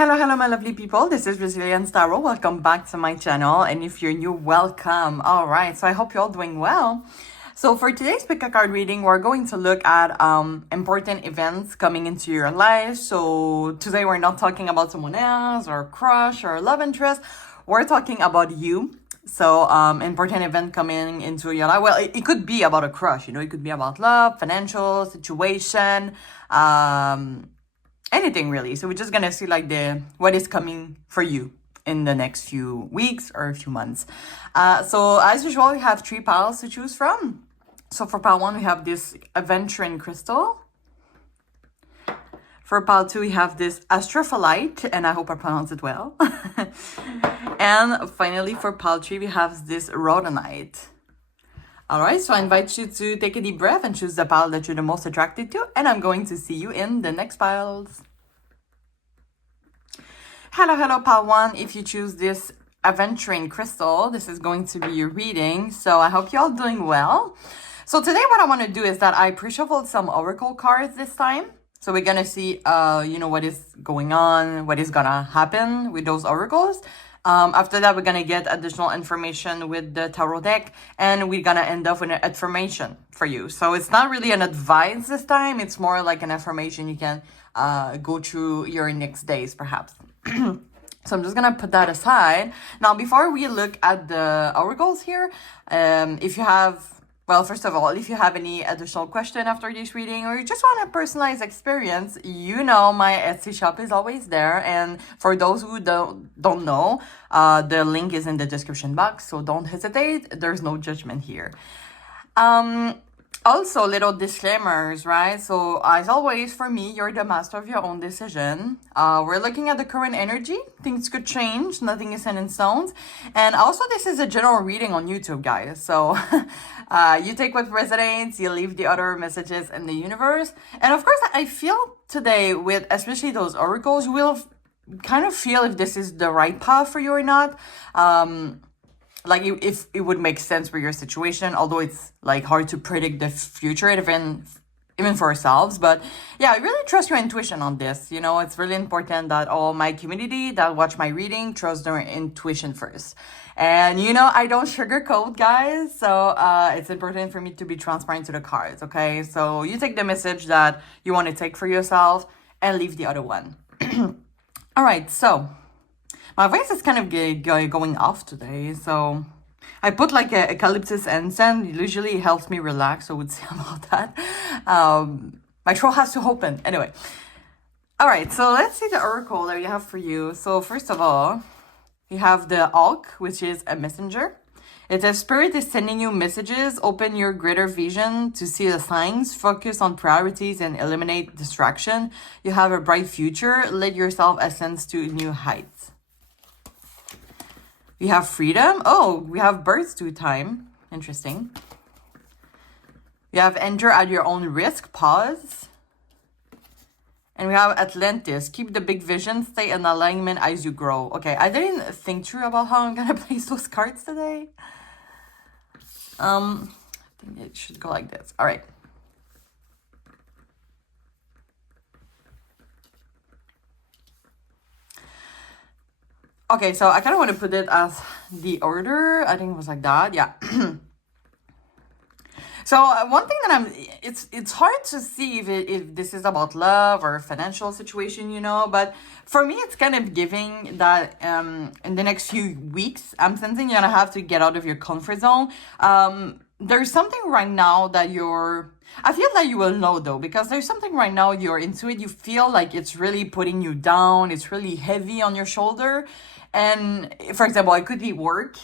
Hello, my lovely people. This is Resilience Tarot. Welcome back to my channel. And if you're new, welcome. All right. So I hope you're all doing well. So for today's pick a card reading, we're going to look at important events coming into your life. So today we're not talking about someone else or crush or love interest. We're talking about you. So important event coming into your life. Well, it could be about a crush, it could be about love, financial situation, anything really. So we're just gonna see like what is coming for you in the next few weeks or a few months. So as usual, we have 3 piles to choose from. So for pile 1, we have this aventurine crystal. For pile 2, we have this astrophyllite, and I hope I pronounced it well. And finally, for pile 3, we have this rhodonite. All right, so I invite you to take a deep breath and choose the pile that you're the most attracted to, and I'm going to see you in the next piles. Hello, pile 1. If you choose this aventurine crystal, this is going to be your reading, so I hope you're all doing well. So today what I want to do is that I pre-shuffled some oracle cards this time. So we're going to see, what is going on, what is going to happen with those oracles. After that, we're going to get additional information with the tarot deck, and we're going to end up with an affirmation for you. So it's not really an advice this time. It's more like an affirmation you can go through your next days, perhaps. So I'm just going to put that aside. Now, before we look at the oracles here, if you have... Well, first of all, if you have any additional question after this reading, or you just want a personalized experience, my Etsy shop is always there. And for those who don't know, the link is in the description box, so don't hesitate. There's no judgment here. Also, little disclaimers, right? So, as always, for me, you're the master of your own decision. We're looking at the current energy. Things could change. Nothing is set in stone. And also, this is a general reading on YouTube, guys. So, you take what resonates. You leave the other messages in the universe. And, of course, I feel today with especially those oracles, you will kind of feel if this is the right path for you or not. Like if it would make sense for your situation, although it's like hard to predict the future, even for ourselves. But yeah, I really trust your intuition on this. It's really important that all my community that watch my reading trust their intuition first. And I don't sugarcoat, guys. So it's important for me to be transparent to the cards, okay? So you take the message that you want to take for yourself and leave the other one. All right, so... my voice is kind of going off today, so I put like a eucalyptus incense. Usually it helps me relax, so I would say about that. My throat has to open. Anyway. All right, so let's see the oracle that we have for you. So first of all, you have the Auk, which is a messenger. It says, Spirit is sending you messages. Open your greater vision to see the signs. Focus on priorities and eliminate distraction. You have a bright future. Let yourself ascend to new heights. We have freedom. Oh, we have birds to time. Interesting. We have enter at your own risk. Pause. And we have Atlantis. Keep the big vision. Stay in alignment as you grow. Okay, I didn't think through about how I'm going to place those cards today. I think it should go like this. All right. Okay, so I kind of want to put it as the order. I think it was like that. Yeah. So one thing that it's hard to see if this is about love or financial situation, but for me, it's kind of giving that in the next few weeks, I'm sensing you're going to have to get out of your comfort zone. There's something right now that I feel like you will know though, because there's something right now you're into it. You feel like it's really putting you down. It's really heavy on your shoulder. And for example, it could be work.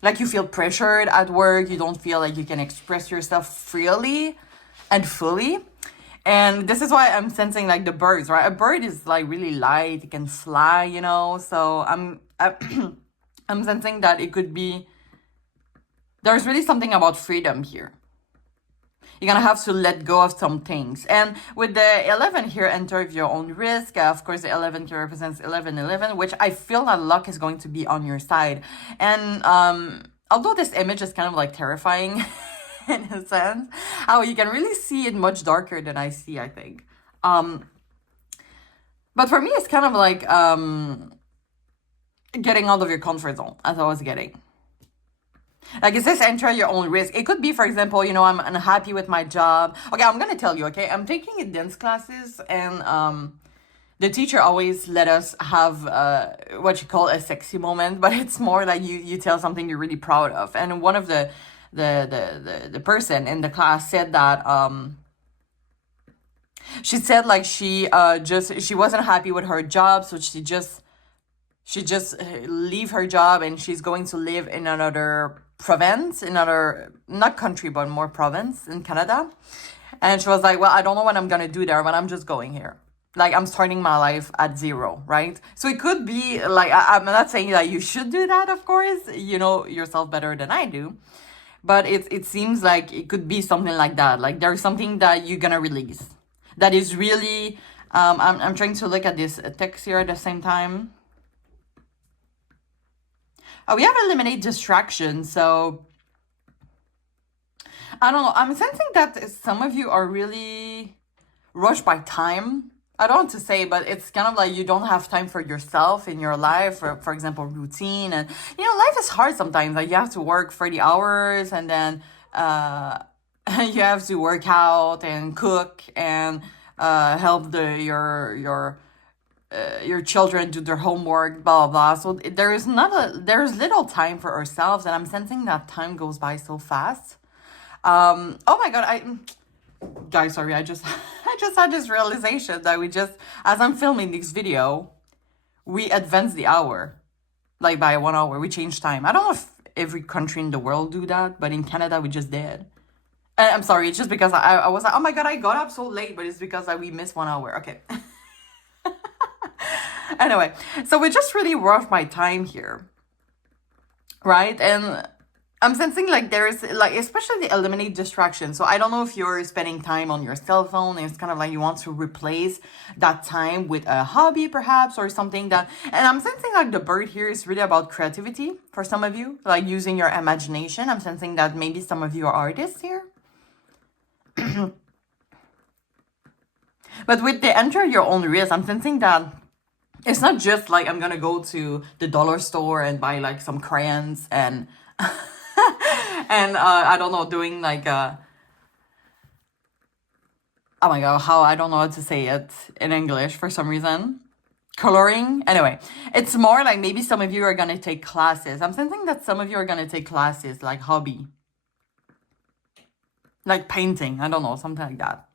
Like you feel pressured at work. You don't feel like you can express yourself freely and fully. And this is why I'm sensing like the birds, right? A bird is like really light. It can fly, So I'm sensing that it could be, there's really something about freedom here. You're going to have to let go of some things. And with the 11 here, enter of your own risk. Of course, the 11 here represents 1111, which I feel that luck is going to be on your side. And although this image is kind of like terrifying in a sense, you can really see it much darker than I see, I think. But for me, it's kind of like getting out of your comfort zone, as I was getting. Like, it says enter your own risk. It could be, for example, you know, I'm unhappy with my job. Okay, I'm gonna tell you, okay? I'm taking dance classes, and the teacher always let us have what you call a sexy moment, but it's more like you tell something you're really proud of. And one of the person in the class said that she said like she wasn't happy with her job, so she just leave her job, and she's going to live in another province, another, not country, but more province in Canada. And she was like, well, I don't know what I'm gonna do there, but I'm just going here. Like, I'm starting my life at zero, right? So it could be like, I'm not saying that you should do that, of course. You know yourself better than I do. But it seems like it could be something like that. Like, there's something that you're gonna release that is really, I'm trying to look at this text here at the same time. We have eliminate distraction. So I don't know. I'm sensing that some of you are really rushed by time. I don't want to say, but it's kind of like you don't have time for yourself in your life, for example, routine. And, you know, life is hard sometimes. Like, you have to work 30 hours, and then you have to work out and cook and help your children do their homework, blah blah blah. So there's little time for ourselves, and I'm sensing that time goes by so fast. Oh my god, guys, sorry, I just I just had this realization that as I'm filming this video, we advanced the hour, like by 1 hour. We changed time. I don't know if every country in the world do that, but in Canada we just did. And I'm sorry, it's just because I was like, oh my god, I got up so late, but it's because we missed 1 hour. Okay. Anyway, so we just really rough my time here, right? And I'm sensing like there is, like, especially the eliminate distraction. So I don't know if you're spending time on your cell phone, and it's kind of like you want to replace that time with a hobby perhaps, or something that, and I'm sensing like the bird here is really about creativity for some of you, like using your imagination. I'm sensing that maybe some of you are artists here. But with the enter your own risk, I'm sensing that it's not just like I'm gonna go to the dollar store and buy like some crayons and and I don't know, doing like oh my god, how, I don't know how to say it in English for some reason. Coloring. Anyway, it's more like maybe some of you are gonna take classes. I'm sensing that some of you are gonna take classes like hobby, like painting. I don't know, something like that.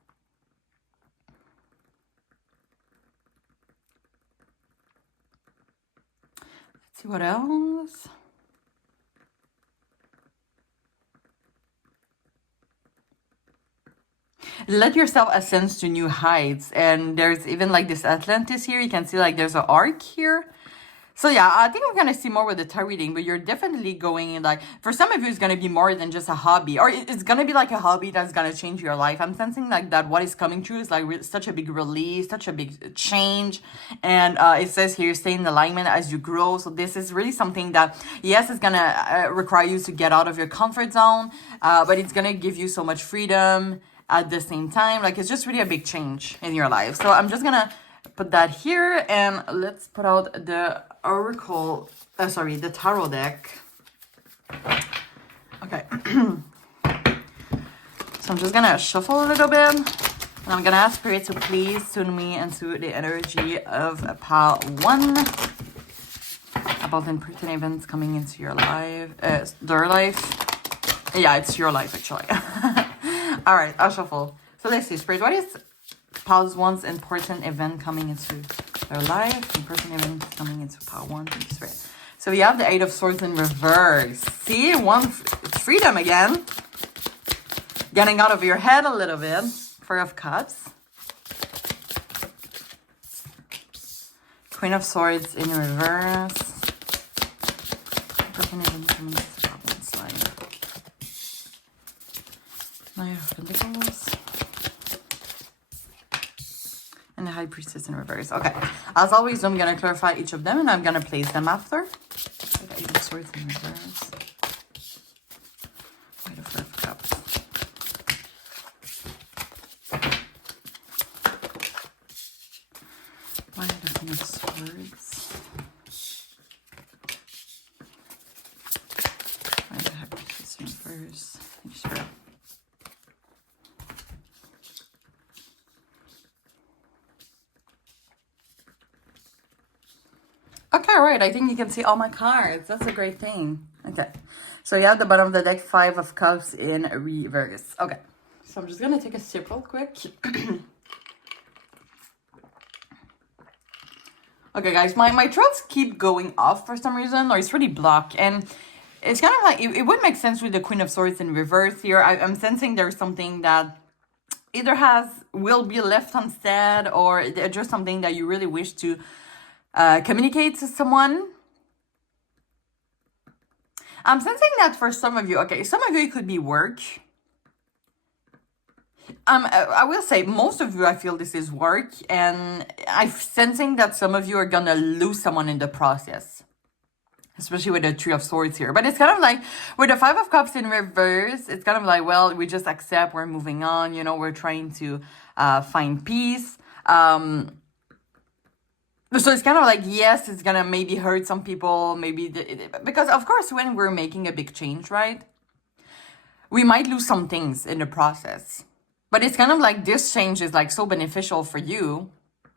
Let's see what else. Let yourself ascend to new heights. And there's even like this Atlantis here. You can see like there's an arc here. So yeah, I think we're gonna see more with the tarot reading, but you're definitely going in, like, for some of you it's gonna be more than just a hobby, or it's gonna be like a hobby that's gonna change your life. I'm sensing like that what is coming through is like such a big release, such a big change. And it says here, stay in alignment as you grow. So this is really something that, yes, it's gonna require you to get out of your comfort zone, but it's gonna give you so much freedom at the same time. Like, it's just really a big change in your life. So I'm just gonna put that here, and let's put out the oracle, the tarot deck. Okay. So I'm just gonna shuffle a little bit, and I'm gonna ask Spirit to please tune me into the energy of pile 1 about important events coming into your life, their life. Yeah, it's your life actually. All right, I'll shuffle. So let's see, Spirit, what is pile 1's important event coming into their life? Important event coming into pile 1. Thank you, Spirit. So we have the 8 of Swords in reverse. See, it's freedom again. Getting out of your head a little bit. 4 of Cups. Queen of Swords in reverse. Important event coming into pile 1's life. 9 of Pentacles. And the High Priestess in reverse. Okay. As always, I'm going to clarify each of them, and I'm going to place them after. The 8 of Swords in reverse. Knight of Cups. Why of Swords. Why the heck is this in reverse? Sure. Okay, right. I think you can see all my cards. That's a great thing. Okay. So you have the bottom of the deck, 5 of Cups in reverse. Okay. So I'm just going to take a sip real quick. Okay, guys. My throats keep going off for some reason, or it's really blocked. And it's kind of like, it would make sense with the Queen of Swords in reverse here. I'm sensing there's something that either will be left unsaid, or just something that you really wish to communicate to someone. I'm sensing that for some of you, okay, some of you it could be work. I will say most of you, I feel this is work, and I'm sensing that some of you are gonna lose someone in the process, especially with the 3 of Swords here. But it's kind of like with the 5 of Cups in reverse, it's kind of like, well, we just accept, we're moving on, you know, we're trying to find peace. So it's kind of like, yes, it's gonna maybe hurt some people, maybe, because of course, when we're making a big change, right, we might lose some things in the process. But it's kind of like this change is like so beneficial for you.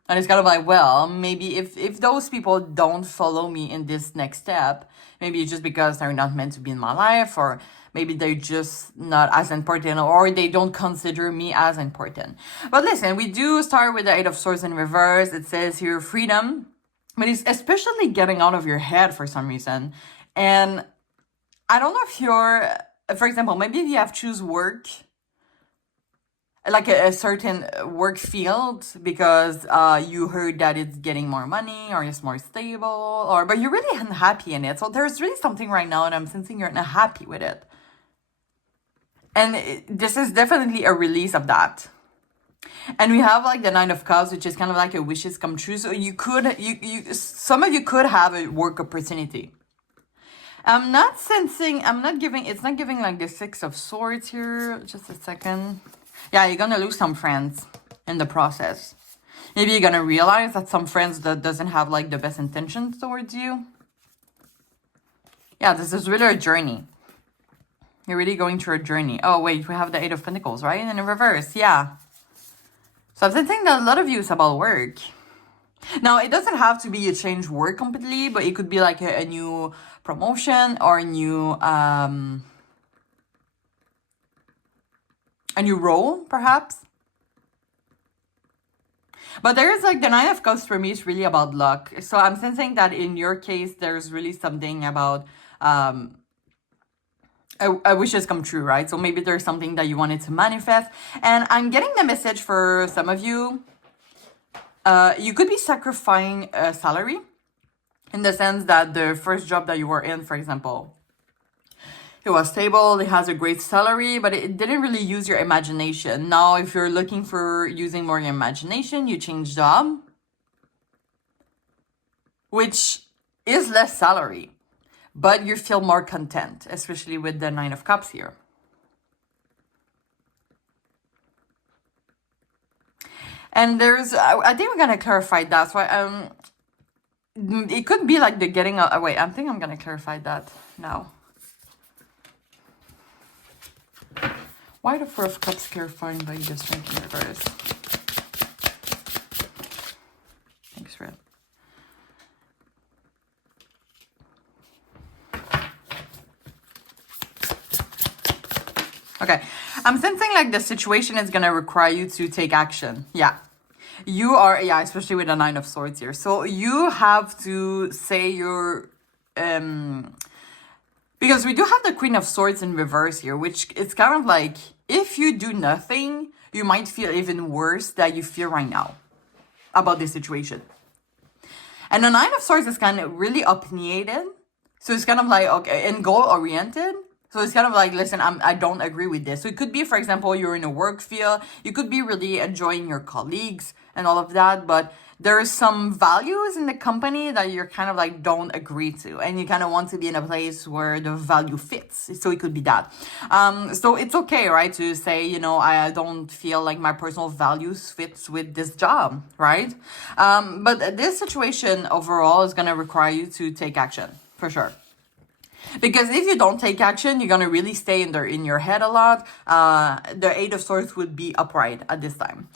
And it's kind of like, well, maybe if those people don't follow me in this next step, maybe it's just because they're not meant to be in my life, or maybe they're just not as important, or they don't consider me as important. But listen, we do start with the 8 of Swords in reverse. It says here freedom, but it's especially getting out of your head for some reason. And I don't know if you're, for example, maybe if you have choose work, like a certain work field, because you heard that it's getting more money, or it's more stable, but you're really unhappy in it. So there's really something right now, and I'm sensing you're not happy with it. And this is definitely a release of that. And we have like the 9 of Cups, which is kind of like a wishes come true. So you could, some of you could have a work opportunity. I'm not giving, it's not giving like the 6 of Swords here. Just a second. Yeah, you're gonna lose some friends in the process. Maybe you're gonna realize that some friends that doesn't have like the best intentions towards you. Yeah, this is really a journey. You're really going through a journey. Oh, wait, we have the 8 of Pentacles, right? And in reverse, yeah. So I'm thinking that a lot of you is about work. Now, it doesn't have to be you change work completely, but it could be like a new promotion, or a new role, perhaps. But there is like the 9 of Cups for me is really about luck. So I'm sensing that in your case, there's really something about a wishes come true, right? So maybe there's something that you wanted to manifest. And I'm getting the message for some of you. You could be sacrificing a salary, in the sense that the first job that you were in, for example, it was stable, it has a great salary, but it didn't really use your imagination. Now, if you're looking for using more your imagination, you change job, which is less salary, but you feel more content, especially with the 9 of Cups here. And there's, I think we're going to clarify that. So it could be like the getting, wait, I think I'm going to clarify that now. Why the 4 of Cups clarifying by the Strength in reverse? Thanks, Red. Okay, I'm sensing like the situation is going to require you to take action. Yeah. You are, yeah, especially with the 9 of Swords here. So you have to say your, because we do have the Queen of Swords in reverse here, which it's kind of like, if you do nothing, you might feel even worse than you feel right now about this situation. And the 9 of Swords is kind of really opinionated. So it's kind of like, okay, and goal-oriented. So it's kind of like, listen, I don't agree with this. So it could be, for example, you're in a work field. You could be really enjoying your colleagues and all of that. But there's some values in the company that you're kind of like don't agree to, and you kind of want to be in a place where the value fits. So it could be that. So it's okay, right, to say, I don't feel like my personal values fits with this job, right? But this situation overall is going to require you to take action, for sure. Because if you don't take action, you're gonna really stay in your head a lot. The Eight of Swords would be upright at this time.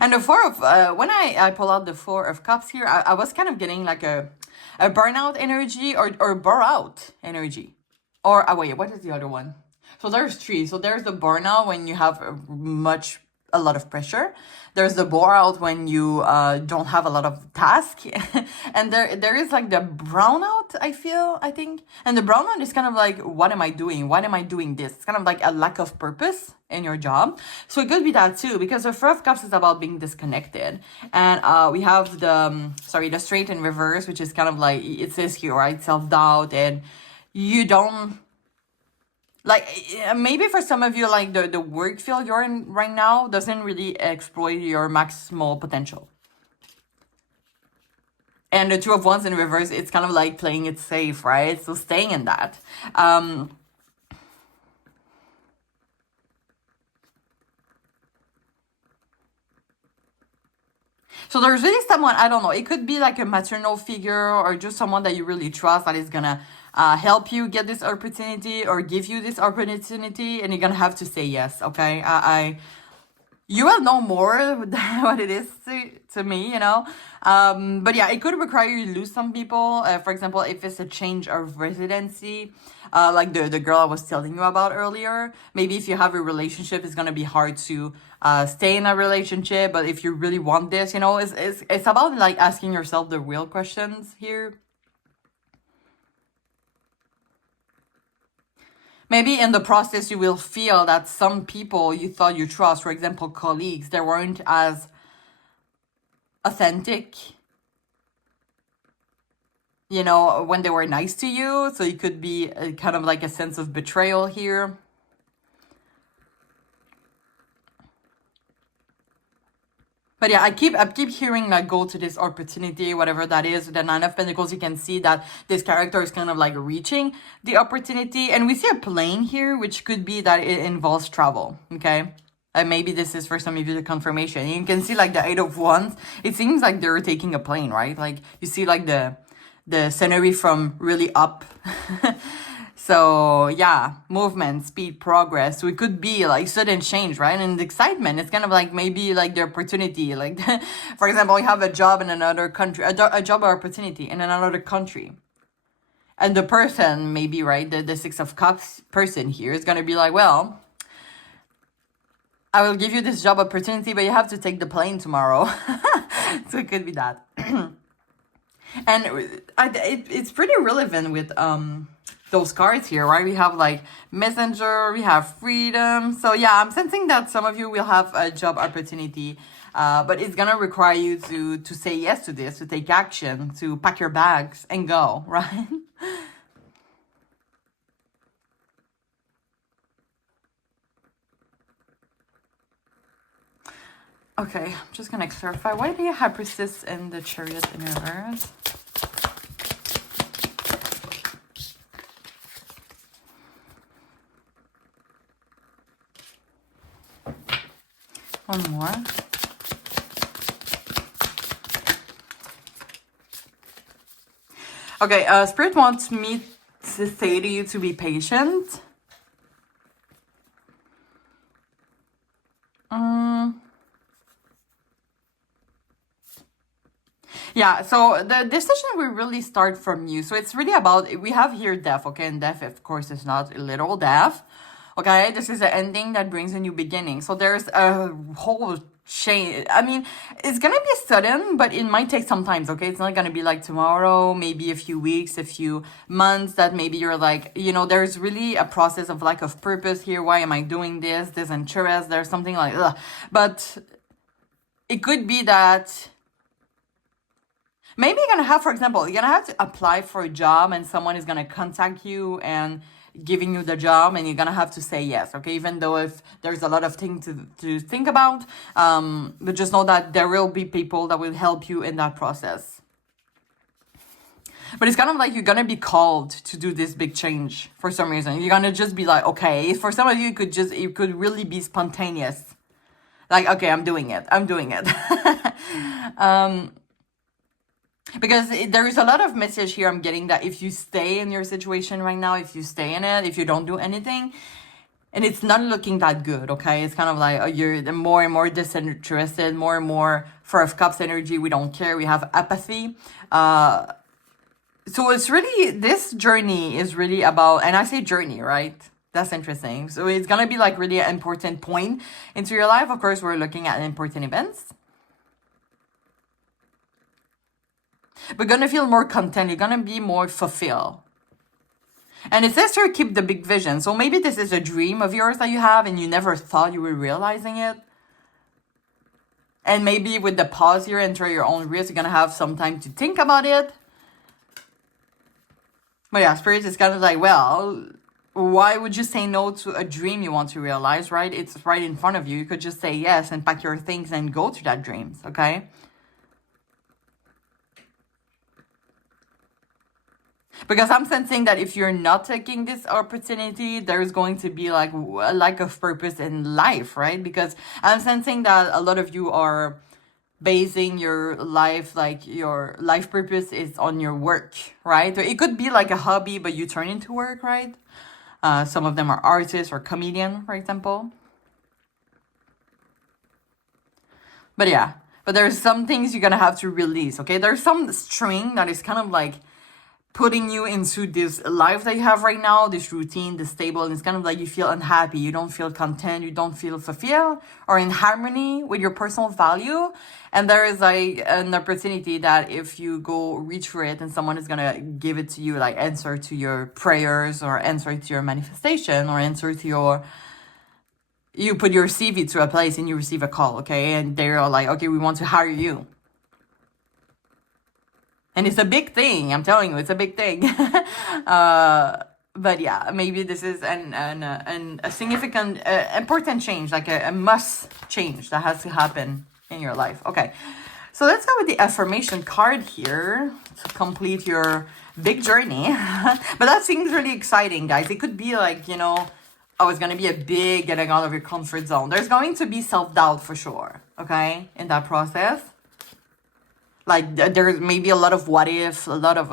And the Four of when I pull out the Four of Cups here, I was kind of getting like a burnout energy or bore out energy. Or wait, what is the other one? So there's three. So there's the burnout when you have a lot of pressure. There's the bore out when you don't have a lot of task. And there is like the brownout, I think. And the brownout is kind of like, what am I doing? Why am I doing this? It's kind of like a lack of purpose in your job. So it could be that too, because the Four of Cups is about being disconnected. And we have the Straight in reverse, which is kind of like, it says here, right? Self-doubt, and you don't, like, maybe for some of you, like the work field you're in right now doesn't really exploit your maximal potential. And the Two of Wands in reverse, it's kind of like playing it safe, right? So staying in that. So there's really someone, I don't know, it could be like a maternal figure or just someone that you really trust that is gonna help you get this opportunity or give you this opportunity, and you're gonna have to say yes, okay? You will know more what it is to me, but yeah, it could require you to lose some people. For example, if it's a change of residency, like the girl I was telling you about earlier, maybe if you have a relationship, it's gonna be hard to stay in a relationship. But if you really want this, it's about like asking yourself the real questions here. Maybe in the process, you will feel that some people you thought you trust, for example, colleagues, they weren't as authentic, when they were nice to you. So it could be kind of like a sense of betrayal here. But yeah, I keep hearing like go to this opportunity, whatever that is. The Nine of Pentacles, you can see that this character is kind of like reaching the opportunity. And we see a plane here, which could be that it involves travel, okay? And maybe this is for some of you the confirmation. You can see like the Eight of Wands. It seems like they're taking a plane, right? Like you see like the scenery from really up. So yeah, movement, speed, progress. So it could be like sudden change, right? And the excitement, it's kind of like maybe like the opportunity. Like, for example, you have a job in another country, a job opportunity in another country. And the person, maybe, right, the Six of Cups person here is going to be like, well, I will give you this job opportunity, but you have to take the plane tomorrow. So it could be that. And it's pretty relevant with those cards here, right? We have like messenger, we have freedom. So yeah, I'm sensing that some of you will have a job opportunity, but it's gonna require you to say yes to this, to take action, to pack your bags and go, right? Okay, I'm just gonna clarify. Why do you have Priestess and the Chariot in reverse? One more. Okay, Spirit wants me to say to you to be patient. Yeah, so the decision will really start from you. So it's really about, we have here death, okay? And death, of course, is not literal death, okay? This is an ending that brings a new beginning. So there's a whole chain. I mean, it's gonna be sudden, but it might take some time, okay? It's not gonna be like tomorrow, maybe a few weeks, a few months, that maybe you're like, there's really a process of lack of purpose here. Why am I doing this? Disinterest, there's something like, ugh. But it could be that maybe you're gonna have, for example, you're gonna have to apply for a job and someone is gonna contact you and giving you the job, and you're gonna have to say yes, okay? Even though if there's a lot of things to think about, but just know that there will be people that will help you in that process. But it's kind of like you're gonna be called to do this big change for some reason. You're gonna just be like, okay. For some of you, it could really be spontaneous. Like, okay, I'm doing it. Because there is a lot of message here I'm getting that if you stay in your situation right now, if you stay in it, if you don't do anything, and it's not looking that good, okay? It's kind of like you're more and more disinterested, more and more Four of Cups energy. We don't care. We have apathy. So it's really, this journey is really about, and I say journey, right? That's interesting. So it's going to be like really an important point into your life. Of course, we're looking at important events. We're going to feel more content. You're going to be more fulfilled. And it says to keep the big vision. So maybe this is a dream of yours that you have and you never thought you were realizing it. And maybe with the pause here, enter your own risk, you're going to have some time to think about it. But yeah, Spirit is kind of like, well, why would you say no to a dream you want to realize, right? It's right in front of you. You could just say yes and pack your things and go to that dream, okay? Because I'm sensing that if you're not taking this opportunity, there's going to be like a lack of purpose in life, right? Because I'm sensing that a lot of you are basing your life, like your life purpose is on your work, right? So it could be like a hobby, but you turn into work, right? Some of them are artists or comedian, for example. But yeah, but there's some things you're gonna have to release, okay? There's some string that is kind of like putting you into this life that you have right now, this routine, this stable, and it's kind of like you feel unhappy, you don't feel content, you don't feel fulfilled or in harmony with your personal value. And there is like an opportunity that if you go reach for it and someone is gonna give it to you, like answer to your prayers or answer to your manifestation or answer to your, you put your CV to a place and you receive a call, okay? And they're like, okay, we want to hire you. And it's a big thing. I'm telling you, it's a big thing. But yeah, maybe this is a significant, important change, like a must change that has to happen in your life. Okay, so let's go with the affirmation card here to complete your big journey. But that seems really exciting, guys. It could be like, you know, oh, it's going to be a big getting out of your comfort zone. There's going to be self-doubt for sure, okay, in that process. Like, there's maybe a lot of what if, a lot of,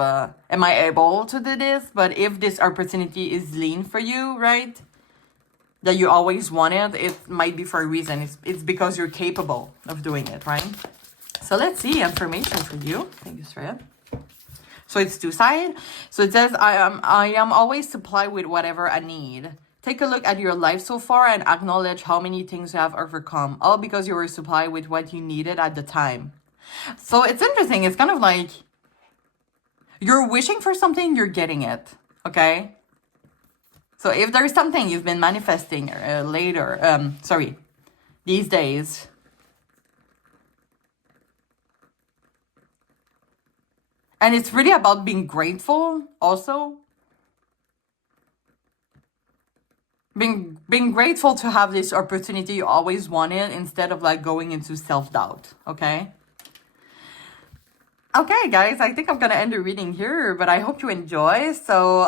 am I able to do this? But if this opportunity is lean for you, right? That you always wanted, it might be for a reason. It's because you're capable of doing it, right? So let's see information for you. Thank you, Sreya. So it's two-sided. So it says, I am always supplied with whatever I need. Take a look at your life so far and acknowledge how many things you have overcome, all because you were supplied with what you needed at the time. So it's interesting. It's kind of like you're wishing for something, you're getting it. Okay. So if there's something you've been manifesting these days, and it's really about being grateful also. Being grateful to have this opportunity you always wanted instead of like going into self-doubt. Okay. Okay, guys, I think I'm going to end the reading here, but I hope you enjoy. So,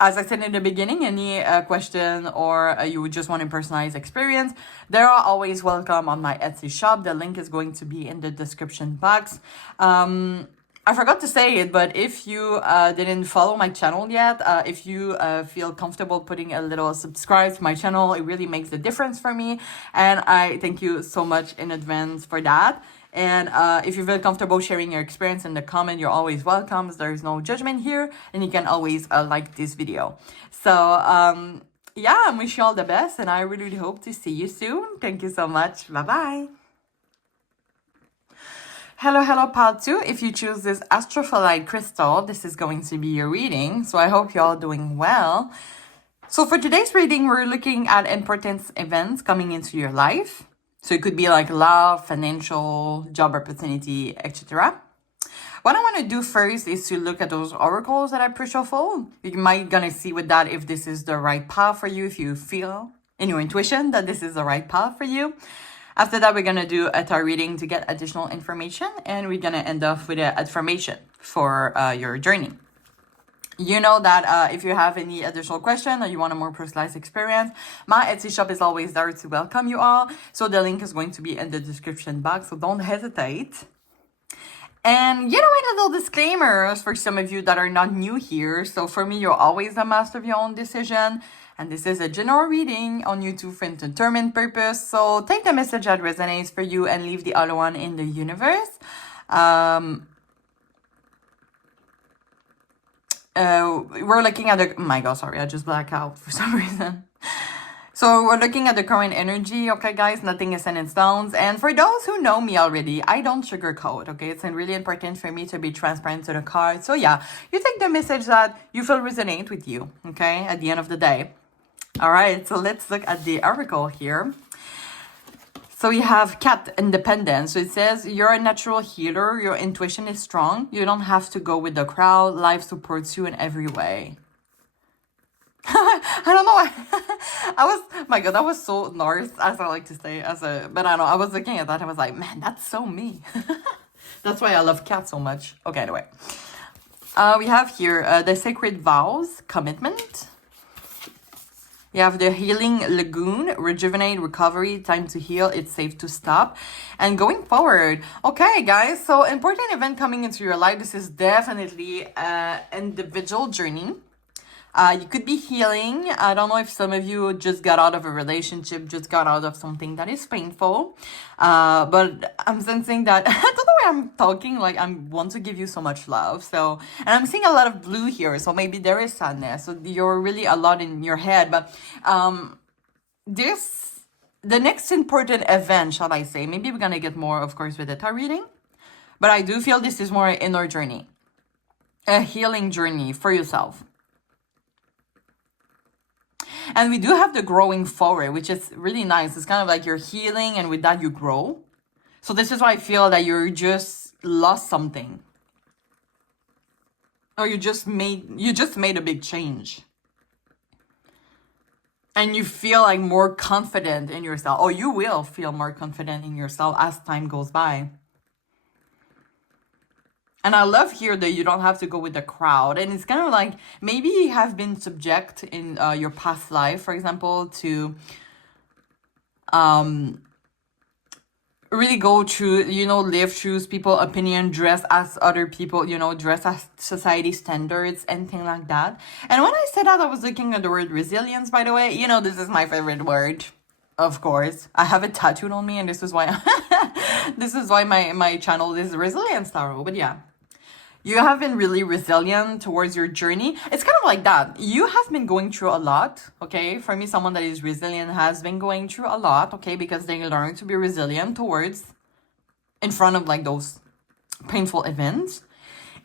as I said in the beginning, any question or you would just want a personalized experience, they are always welcome on my Etsy shop. The link is going to be in the description box. I forgot to say it, but if you didn't follow my channel yet, if you feel comfortable putting a little subscribe to my channel, it really makes a difference for me. And I thank you so much in advance for that. And if you feel comfortable sharing your experience in the comment, you're always welcome. There's no judgment here. And you can always like this video. So, yeah, I wish you all the best. And I really hope to see you soon. Thank you so much. Bye-bye. Hello, part 2. If you choose this astrophyllite crystal, this is going to be your reading. So I hope you're all doing well. So for today's reading, we're looking at important events coming into your life. So it could be like love, financial, job opportunity, etc. What I want to do first is to look at those oracles that I pre-shuffled. You might gonna see with that if this is the right path for you, if you feel in your intuition that this is the right path for you. After that, we're gonna do a tarot reading to get additional information, and we're gonna end off with an affirmation for your journey. You know that if you have any additional question or you want a more personalized experience, my Etsy shop is always there to welcome you all. So the link is going to be in the description box, so don't hesitate. And you know, a little disclaimers for some of you that are not new here. So for me, you're always the master of your own decision. And this is a general reading on YouTube for determined purpose. So take the message that resonates for you and leave the other one in the universe. We're looking at the... Oh my God, sorry, I just blacked out for some reason. So we're looking at the current energy, okay, guys? Nothing is set in stones. And for those who know me already, I don't sugarcoat, okay? It's really important for me to be transparent to the cards. So yeah, you take the message that you feel resonate with you, okay, at the end of the day. All right, so let's look at the oracle here. So we have Cat Independence. So it says, you're a natural healer. Your intuition is strong. You don't have to go with the crowd. Life supports you in every way. I don't know why. My God, that was so Norse, as I like to say. But I don't know, I was looking at that. I was like, man, that's so me. That's why I love cats so much. Okay, anyway. We have here the Sacred Vows, Commitment. You have the Healing Lagoon, Rejuvenate, Recovery, Time to Heal, It's Safe to Stop. And going forward, okay, guys, so important event coming into your life. This is definitely an individual journey. You could be healing. I don't know if some of you just got out of a relationship, just got out of something that is painful. But I'm sensing that, I don't know why I'm talking, like I want to give you so much love. So, and I'm seeing a lot of blue here. So maybe there is sadness. So you're really a lot in your head. But the next important event, shall I say, maybe we're going to get more, of course, with the tarot reading. But I do feel this is more an inner journey, a healing journey for yourself. And we do have the growing forward, which is really nice. It's kind of like you're healing, and with that you grow. So this is why I feel that you just lost something. Or you just made a big change. And you feel like more confident in yourself. Or you will feel more confident in yourself as time goes by. And I love here that you don't have to go with the crowd. And it's kind of like, maybe you have been subject in your past life, for example, to really go through, live through people's opinion, dress as other people, dress as society standards and things like that. And when I said that, I was looking at the word resilience, by the way. This is my favorite word. Of course, I have it tattooed on me, and this is why my channel is Resilience Tarot. But yeah, you have been really resilient towards your journey. It's kind of like that. You have been going through a lot, okay? For me, someone that is resilient has been going through a lot, okay? Because they learn to be resilient towards, in front of like those painful events.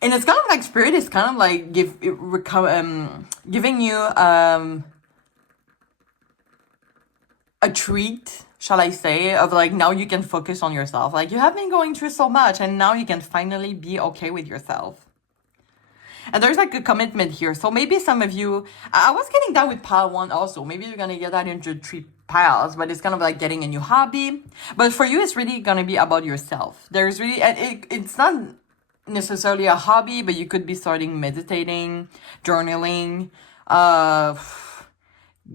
And it's kind of like Spirit is kind of like giving you a treat, shall I say, of like, now you can focus on yourself. Like, you have been going through so much, and now you can finally be okay with yourself. And there's like a commitment here. So maybe some of you, I was getting that with pile 1 also. Maybe you're gonna get that into 3 piles, but it's kind of like getting a new hobby. But for you, it's really gonna be about yourself. There's really, and it's not necessarily a hobby, but you could be starting meditating, journaling,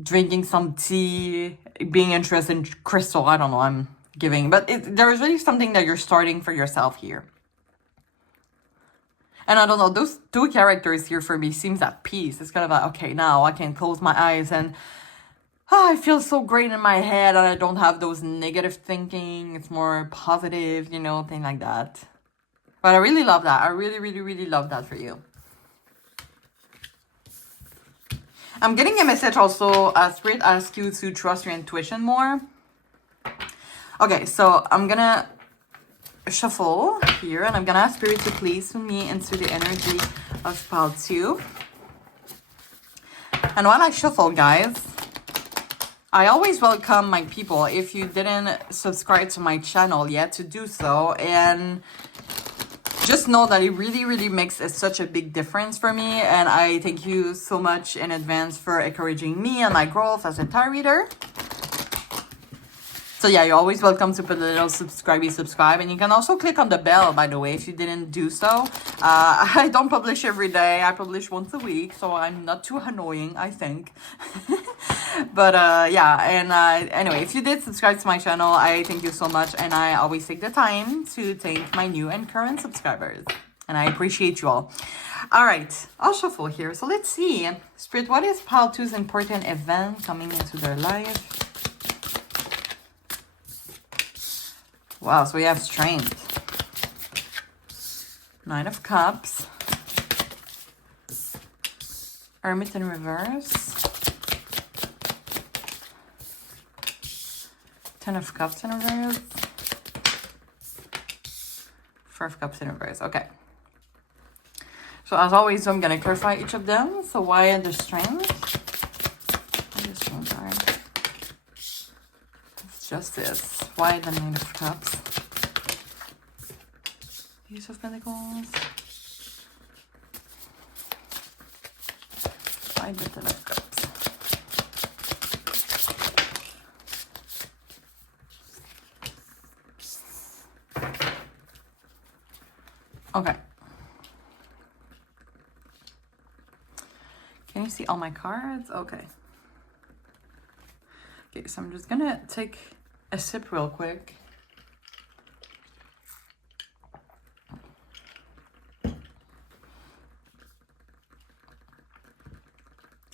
drinking some tea, being interested in crystal. I don't know, I'm giving, but there's really something that you're starting for yourself here. And I don't know, those 2 characters here for me seems at peace. It's kind of like, okay, now I can close my eyes and I feel so great in my head, and I don't have those negative thinking. It's more positive, thing like that. But I really love that. I really, really, really love that for you. I'm getting a message also, Spirit asks you to trust your intuition more. Okay, so I'm gonna shuffle here, and I'm gonna ask Spirit to please put me into the energy of pile 2. And while I shuffle, guys, I always welcome my people. If you didn't subscribe to my channel yet, to do so, and just know that it really, really makes such a big difference for me. And I thank you so much in advance for encouraging me and my growth as a tarot reader. So yeah, you're always welcome to put a little subscribe. And you can also click on the bell, by the way, if you didn't do so. I don't publish every day. I publish once a week, so I'm not too annoying, I think. But yeah, and anyway, if you did subscribe to my channel, I thank you so much. And I always take the time to thank my new and current subscribers. And I appreciate you all. All right, I'll shuffle here. So let's see. Spirit, what is Pile 2's important event coming into their life? Wow, so we have Strength. Nine of Cups. Hermit in reverse. Ten of Cups in reverse. Four of Cups in reverse. Okay. So as always, I'm going to clarify each of them. So why the Strength? Why the Strength card? It's Justice. Why the Nine of Cups? Ace of Pentacles. Why the Ten of Cups? Okay. Can you see all my cards? Okay. Okay, so I'm just gonna take a sip real quick.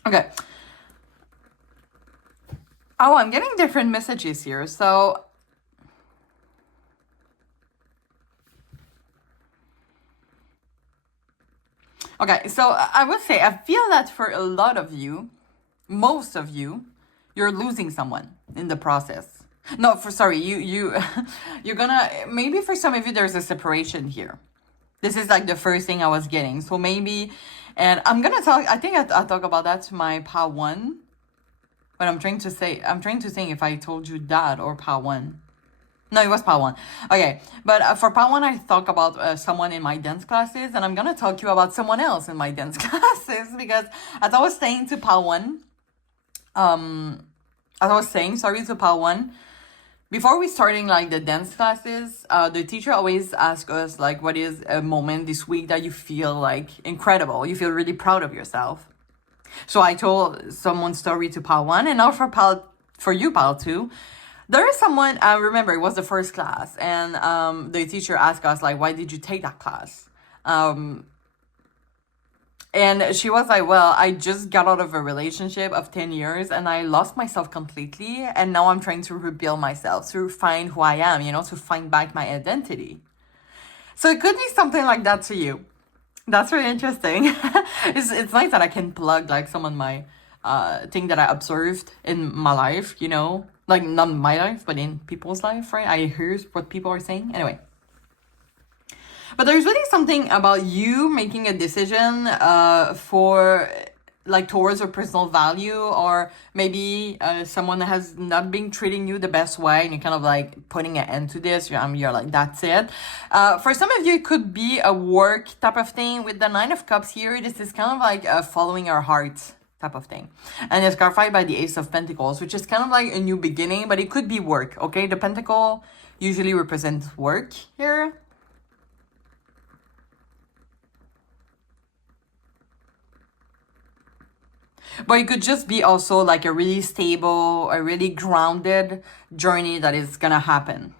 Okay. Oh, I'm getting different messages here. So okay, so I would say I feel that for a lot of you, most of you, you're losing someone in the process. No, sorry, you're gonna, maybe for some of you, there's a separation here. This is like the first thing I was getting. So maybe, and I'm gonna talk, I think I'll talk about that to my Pile 1. But I'm trying to think if I told you that or Pile 1. No, it was Pile 1. Okay, but for Pile 1, I talk about someone in my dance classes, and I'm gonna talk to you about someone else in my dance classes, because as I was saying to Pile 1, to Pile 1, before we starting like the dance classes, the teacher always asks us like, what is a moment this week that you feel like incredible, you feel really proud of yourself. So I told someone's story to Pile 1, and now for you, Pile 2, there is someone, I remember it was the first class, and the teacher asked us like, why did you take that class? And she was like, well, I just got out of a relationship of 10 years and I lost myself completely. And now I'm trying to rebuild myself, to find who I am, to find back my identity. So it could be something like that to you. That's really interesting. It's nice that I can plug like some of my thing that I observed in my life, like not my life, but in people's life, right? I hear what people are saying. Anyway. But there's really something about you making a decision for like towards your personal value, or maybe someone has not been treating you the best way and you're kind of like putting an end to this. You're like, that's it. For some of you, it could be a work type of thing. With the Nine of Cups here, this is kind of like following our heart type of thing. And it's clarified by the Ace of Pentacles, which is kind of like a new beginning, but it could be work, okay? The Pentacle usually represents work here. But it could just be also like a really stable, a really grounded journey that is gonna happen.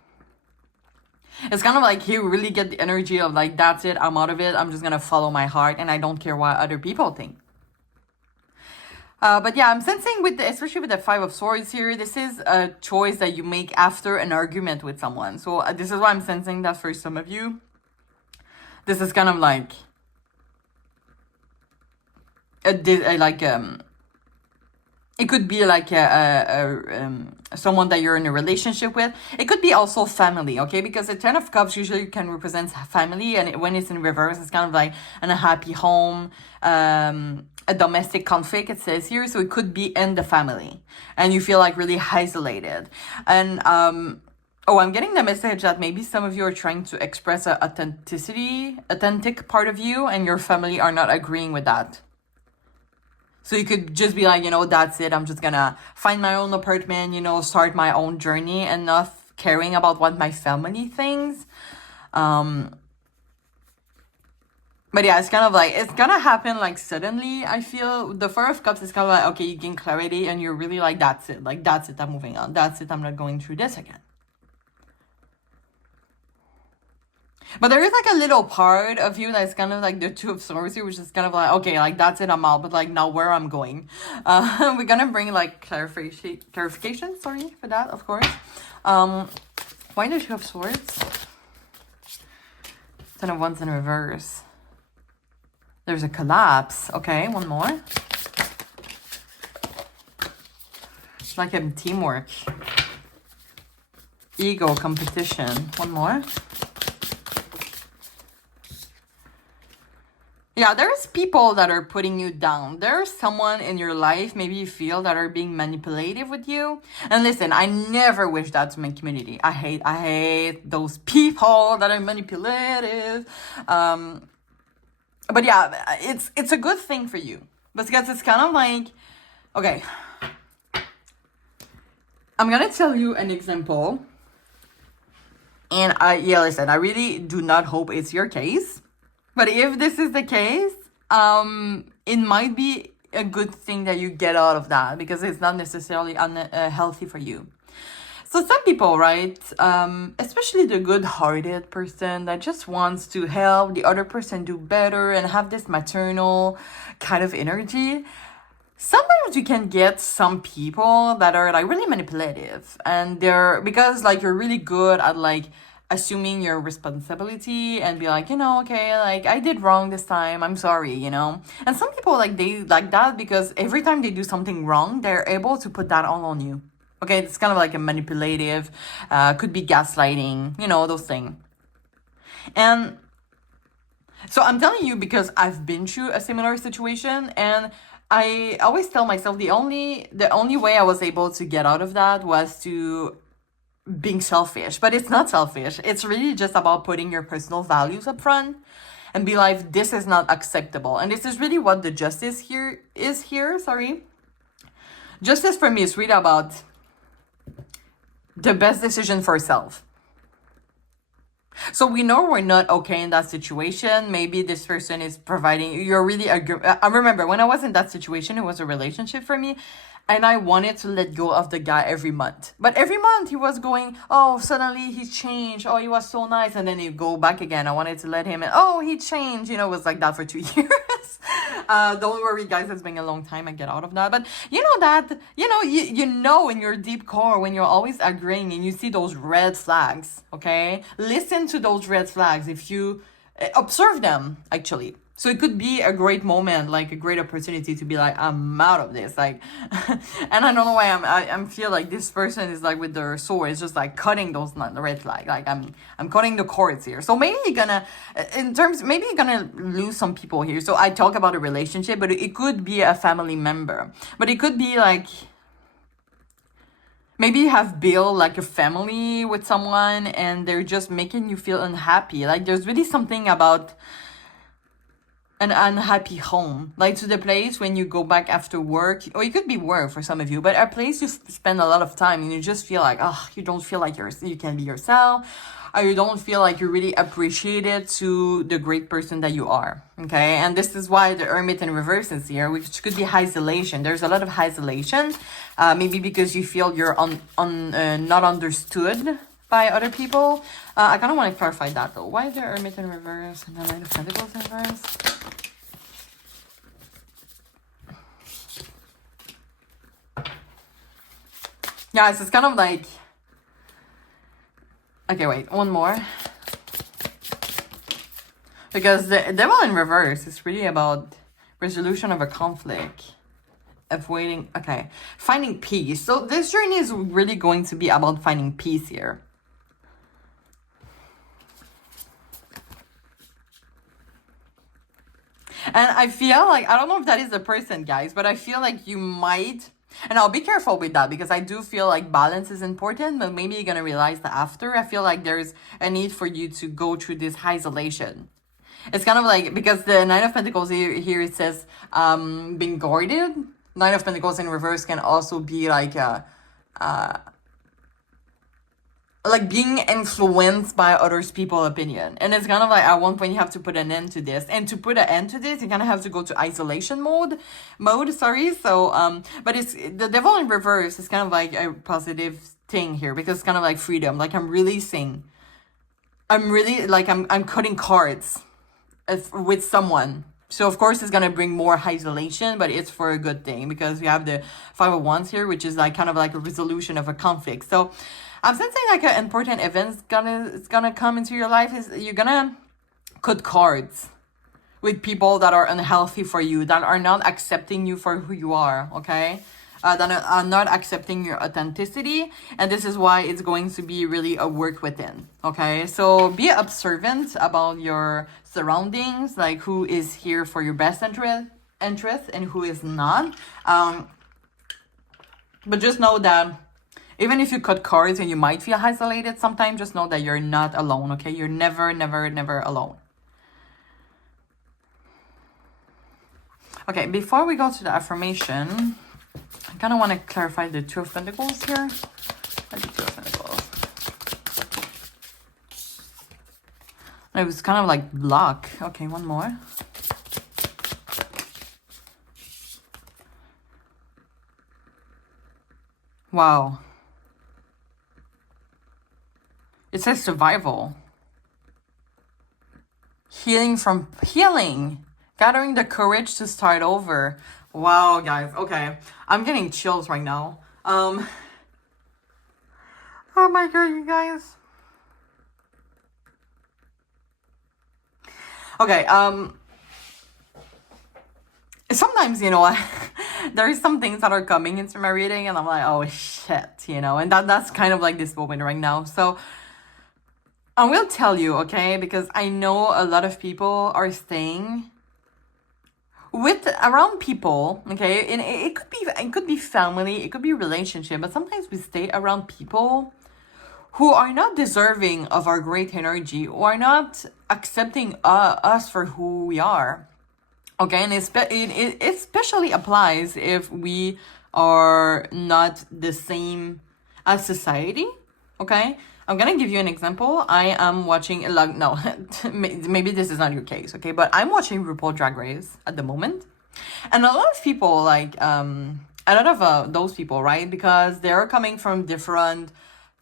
It's kind of like you really get the energy of like, that's it, I'm out of it, I'm just gonna follow my heart and I don't care what other people think. But yeah, I'm sensing especially with the Five of Swords here, this is a choice that you make after an argument with someone. So this is why I'm sensing that for some of you, this is kind of like it could be like someone that you're in a relationship with. It could be also family, okay? Because the Ten of Cups usually can represent family, and when it's in reverse, it's kind of like an unhappy home, a domestic conflict, it says here. So it could be in the family, and you feel like really isolated. And Oh, I'm getting the message that maybe some of you are trying to express a authentic part of you, and your family are not agreeing with that. So you could just be like, that's it. I'm just gonna find my own apartment, start my own journey, and not caring about what my family thinks. But yeah, it's kind of like, it's gonna happen like suddenly. I feel the Four of Cups is kind of like, okay, you gain clarity and you're really like, that's it. Like, that's it. I'm moving on. That's it. I'm not going through this again. But there is like a little part of you that's kind of like the Two of Swords here, which is kind of like, okay, like that's it, I'm out. But like now where I'm going. We're gonna bring like clarification, sorry for that, of course. Why the Two of Swords? Ten of Wands in reverse. There's a collapse. Okay, one more. It's like a teamwork. Ego, competition. One more. Yeah, there's people that are putting you down. There's someone in your life, maybe you feel, that are being manipulative with you. And listen, I never wish that to my community. I hate those people that are manipulative. But yeah, it's a good thing for you. Because it's kind of like, okay, I'm gonna tell you an example. And listen, I really do not hope it's your case. But if this is the case, it might be a good thing that you get out of that, because it's not necessarily healthy for you. So some people, right, especially the good-hearted person that just wants to help the other person do better and have this maternal kind of energy, sometimes you can get some people that are like really manipulative, and because like you're really good at like assuming your responsibility and be like, okay, like I did wrong this time, I'm sorry, And some people, like, they like that because every time they do something wrong, they're able to put that all on you. Okay, it's kind of like a manipulative, could be gaslighting, those things. And so I'm telling you because I've been through a similar situation, and I always tell myself the only way I was able to get out of that was to being selfish. But it's not selfish. It's really just about putting your personal values up front and be like, this is not acceptable. And this is really what the justice here is here. Sorry. Justice for me is really about the best decision for self. So we know we're not okay in that situation. Maybe this person is providing, you're really, I remember when I was in that situation, it was a relationship for me. And I wanted to let go of the guy every month. But every month he was going, oh, suddenly he changed. Oh, he was so nice. And then you go back again. I wanted to let him in. Oh, he changed. It was like that for 2 years. Don't worry, guys. It's been a long time. I get out of that. But you know in your deep core when you're always agreeing and you see those red flags, okay? Listen to those red flags. If you observe them, actually. So it could be a great moment, like a great opportunity to be like, I'm out of this. Like, and I don't know why I feel like this person is like with their sword, is just like cutting those red flag. Like I'm cutting the cords here. So maybe you're gonna, maybe you're gonna lose some people here. So I talk about a relationship, but it could be a family member, but it could be like, maybe you have built like a family with someone and they're just making you feel unhappy. Like there's really something about an unhappy home, like to the place when you go back after work, or it could be work for some of you, but a place you spend a lot of time and you just feel like, you don't feel like you can be yourself, or you don't feel like you're really appreciated to the great person that you are. Okay, and this is why the Hermit in reverse is here, which could be isolation. There's a lot of isolation, maybe because you feel you're not understood by other people. I kind of want to clarify that though. Why is the Hermit in reverse and the Knight of Pentacles in reverse? Yeah, it's kind of like, okay, wait, one more. Because the Devil in reverse is really about resolution of a conflict, avoiding, okay, finding peace. So this journey is really going to be about finding peace here. And I feel like, I don't know if that is the person, guys, but I feel like you might, And I'll be careful with that because I do feel like balance is important, but maybe you're gonna realize that after. I feel like there's a need for you to go through this isolation. It's kind of like, because the Nine of Pentacles here it says being guarded. Nine of Pentacles in reverse can also be like being influenced by others people's opinion. And it's kind of like at one point you have to put an end to this. And to put an end to this, you kind of have to go to isolation mode. So but it's the devil in reverse is kind of like a positive thing here, because it's kind of like freedom. Like I'm releasing. I'm cutting cards with someone. So of course it's gonna bring more isolation, but it's for a good thing, because we have the Five of Wands here, which is like kind of like a resolution of a conflict. So I'm sensing like an important event's gonna come into your life. Is you're gonna cut cards with people that are unhealthy for you, that are not accepting you for who you are, okay? That are not accepting your authenticity. And this is why it's going to be really a work within, okay? So be observant about your surroundings, like who is here for your best interest and who is not. But just know that even if you cut cards and you might feel isolated sometimes, just know that you're not alone, okay? You're never, never, never alone. Okay, before we go to the affirmation, I kind of want to clarify the Two of Pentacles here. The Two of Pentacles. It was kind of like block. Okay, one more. Wow. It says survival. Healing. Gathering the courage to start over. Wow, guys. Okay. I'm getting chills right now. Oh my god, you guys. Okay, sometimes, you know, there is some things that are coming into my reading and I'm like, oh shit, you know, and that's kind of like this moment right now. So I will tell you, okay, because I know a lot of people are staying around people, okay, and it could be family, it could be relationship, but sometimes we stay around people who are not deserving of our great energy, who are not accepting us for who we are, okay, and it especially applies if we are not the same as society, okay. I'm gonna give you an example. I am watching no, maybe this is not your case, okay? But I'm watching RuPaul Drag Race at the moment, and a lot of people those people, right? Because they're coming from different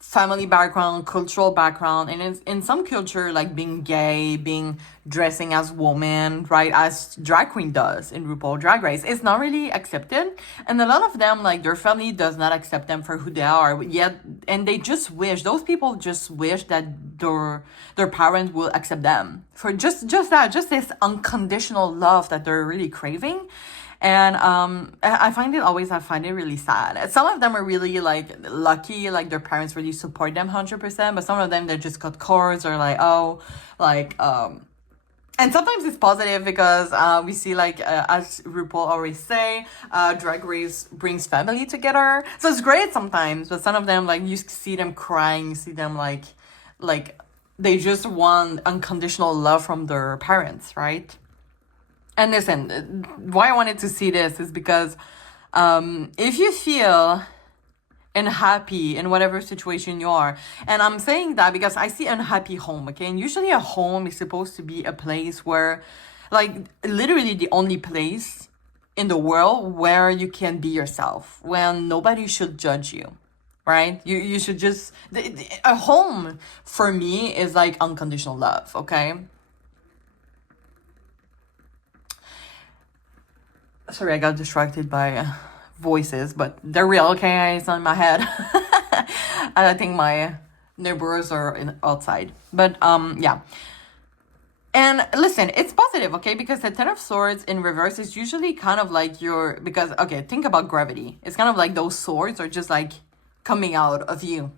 family background, cultural background, and in some culture, like being gay, being dressing as woman, right, as drag queen does in RuPaul Drag Race, it's not really accepted. And a lot of them, like their family does not accept them for who they are yet, and those people just wish that their parents will accept them for just this unconditional love that they're really craving. And I find it really sad. Some of them are really like lucky, like their parents really support them 100%, but some of them, they just got cards or like, and sometimes it's positive because we see like, as RuPaul always say, Drag Race brings family together. So it's great sometimes, but some of them, like you see them crying, you see them like they just want unconditional love from their parents, right? And listen, why I wanted to see this is because if you feel unhappy in whatever situation you are, and I'm saying that because I see unhappy home, okay? And usually a home is supposed to be a place where, like, literally the only place in the world where you can be yourself, when nobody should judge you, right? You should just... A home, for me, is like unconditional love, okay? Sorry, I got distracted by voices, but they're real, okay? It's not in my head. I think my neighbors are outside. But, yeah. And listen, it's positive, okay? Because the Ten of Swords in reverse is usually kind of like okay, think about gravity. It's kind of like those swords are just like coming out of you.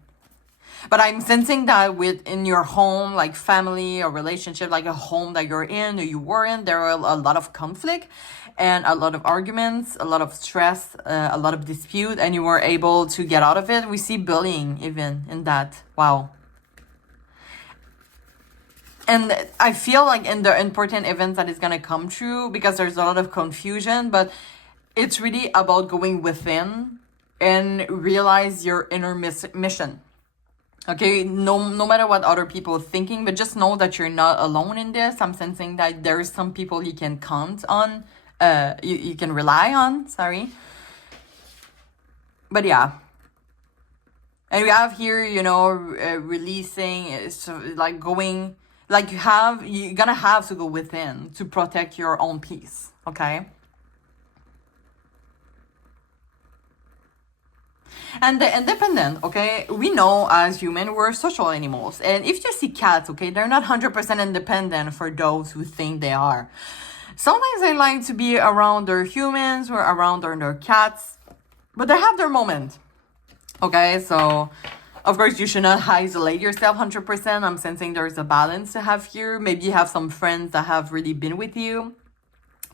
But I'm sensing that within your home, like family or relationship, like a home that you're in or you were in, there are a lot of conflict and a lot of arguments, a lot of stress, a lot of dispute, and you were able to get out of it. We see bullying even in that. Wow. And I feel like in the important events that is going to come true, because there's a lot of confusion, but it's really about going within and realize your inner mission. Okay, no matter what other people are thinking, but just know that you're not alone in this. I'm sensing that there is some people you can count on, you can rely on, sorry. But yeah. And we have here, releasing, so like going, like you're gonna have to go within to protect your own peace, okay? And the independent, okay, we know as human we're social animals. And if you see cats, okay, they're not 100% independent for those who think they are. Sometimes they like to be around their humans or around their cats, but they have their moment. Okay, so of course you should not isolate yourself 100%. I'm sensing there's a balance to have here. Maybe you have some friends that have really been with you.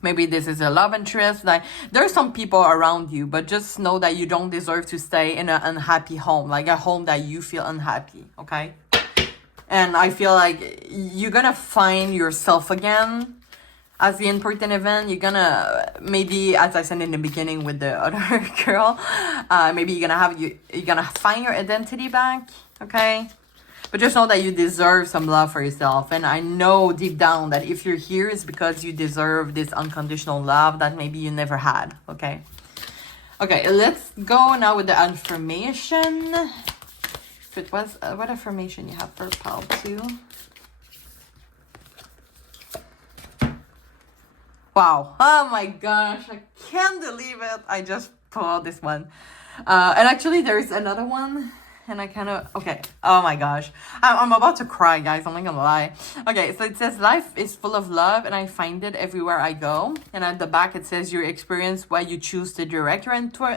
Maybe this is a love interest. Like there's some people around you, but just know that you don't deserve to stay in an unhappy home, like a home that you feel unhappy, okay? And I feel like you're gonna find yourself again as the important event. You're gonna, maybe as I said in the beginning with the other girl, maybe you're gonna find your identity back, okay? But just know that you deserve some love for yourself. And I know deep down that if you're here, it's because you deserve this unconditional love that maybe you never had, okay? Okay, let's go now with the affirmation. If it was, what affirmation you have for pal 2? Wow. Oh my gosh. I can't believe it. I just pulled this one. And actually, there's another one. And I kind of, okay. Oh my gosh. I'm about to cry, guys. I'm not gonna lie. Okay, so it says, life is full of love and I find it everywhere I go. And at the back, it says, you experience what you choose to direct your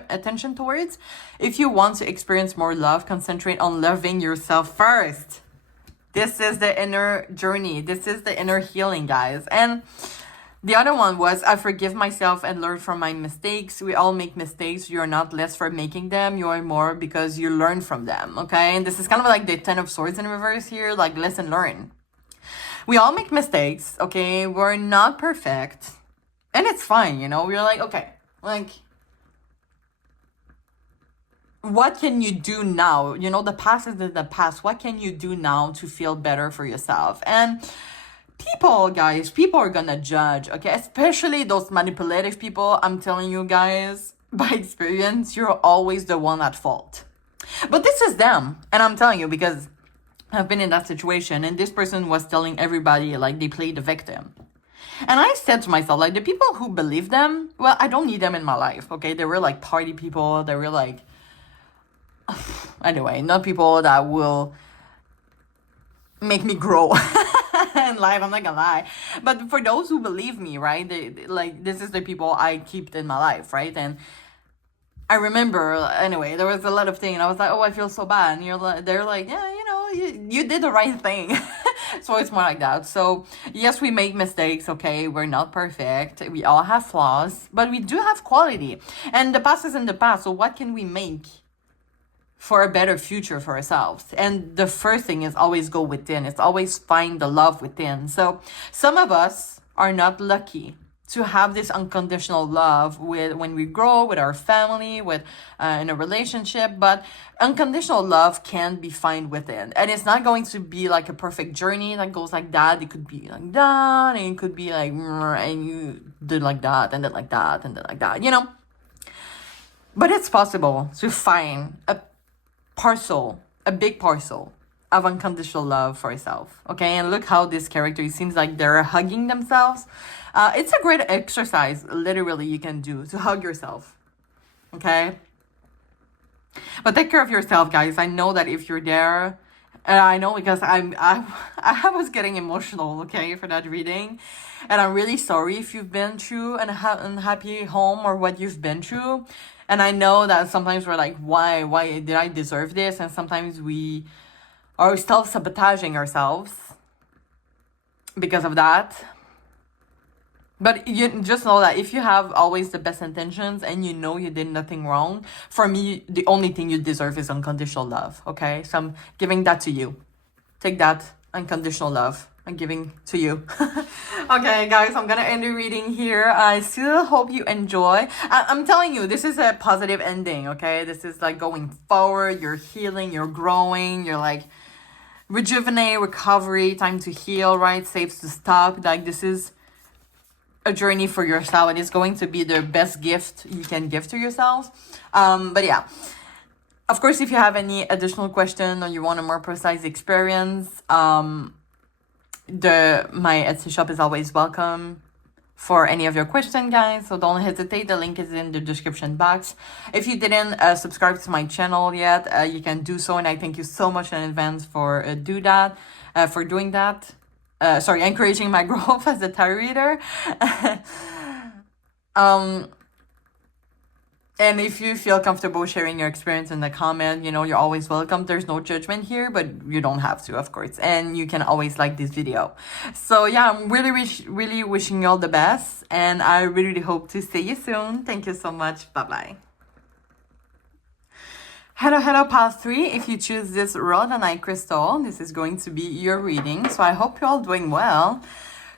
attention towards. If you want to experience more love, concentrate on loving yourself first. This is the inner journey. This is the inner healing, guys. And the other one was, I forgive myself and learn from my mistakes. We all make mistakes. You're not less for making them. You are more because you learn from them, okay? And this is kind of like the 10 of Swords in reverse here, like lesson learned. We all make mistakes, okay? We're not perfect. And it's fine, We're like, okay, like, what can you do now? The past is the past. What can you do now to feel better for yourself? And people are gonna judge, okay? Especially those manipulative people. I'm telling you guys, by experience, you're always the one at fault. But this is them. And I'm telling you because I've been in that situation. And this person was telling everybody, like, they played the victim. And I said to myself, like, the people who believe them, well, I don't need them in my life, okay? They were, like, party people. They were, like... Anyway, not people that will make me grow in life, I'm not gonna lie. But for those who believe me, right, this is the people I keep in my life, right? And I remember, anyway, there was a lot of things, and I was like, oh, I feel so bad. And they're like, yeah, you did the right thing. So it's more like that. So yes, we make mistakes, okay? We're not perfect. We all have flaws, but we do have quality. And the past is in the past. So what can we make for a better future for ourselves? And the first thing is always go within. It's always find the love within. So some of us are not lucky to have this unconditional love when we grow with our family, with in a relationship. But unconditional love can be found within, and it's not going to be like a perfect journey that goes like that. It could be like that, and it could be like, and you did like that, and then like that, and then like that, But it's possible to find a big parcel of unconditional love for yourself, okay? And look how this character, it seems like they're hugging themselves. It's a great exercise, literally, you can do to hug yourself, okay? But take care of yourself, guys. I know that if you're there, and I know because I was getting emotional, okay, for that reading. And I'm really sorry if you've been through an unhappy home or what you've been through. And I know that sometimes we're like, why did I deserve this? And sometimes we or self-sabotaging ourselves because of that. But you just know that if you have always the best intentions and you know you did nothing wrong, for me, the only thing you deserve is unconditional love, okay? So I'm giving that to you. Take that unconditional love. I'm giving to you. Okay, guys, I'm gonna end the reading here. I still hope you enjoy. I'm telling you, this is a positive ending, okay? This is like going forward. You're healing, you're growing, you're like rejuvenate, recovery, time to heal, right? Safe to stop. Like, this is a journey for yourself, and it's going to be the best gift you can give to yourself. But yeah, of course, if you have any additional question or you want a more precise experience, my Etsy shop is always welcome for any of your questions, guys. So don't hesitate. The link is in the description box. If you didn't subscribe to my channel yet, you can do so, and I thank you so much in advance for doing that. Encouraging my growth as a tarot reader. And if you feel comfortable sharing your experience in the comment, you're always welcome. There's no judgment here, but you don't have to, of course. And you can always like this video. So yeah, I'm really wishing you all the best. And I really hope to see you soon. Thank you so much. Bye-bye. Hello, pile 3. If you choose this rhodonite crystal, this is going to be your reading. So I hope you're all doing well.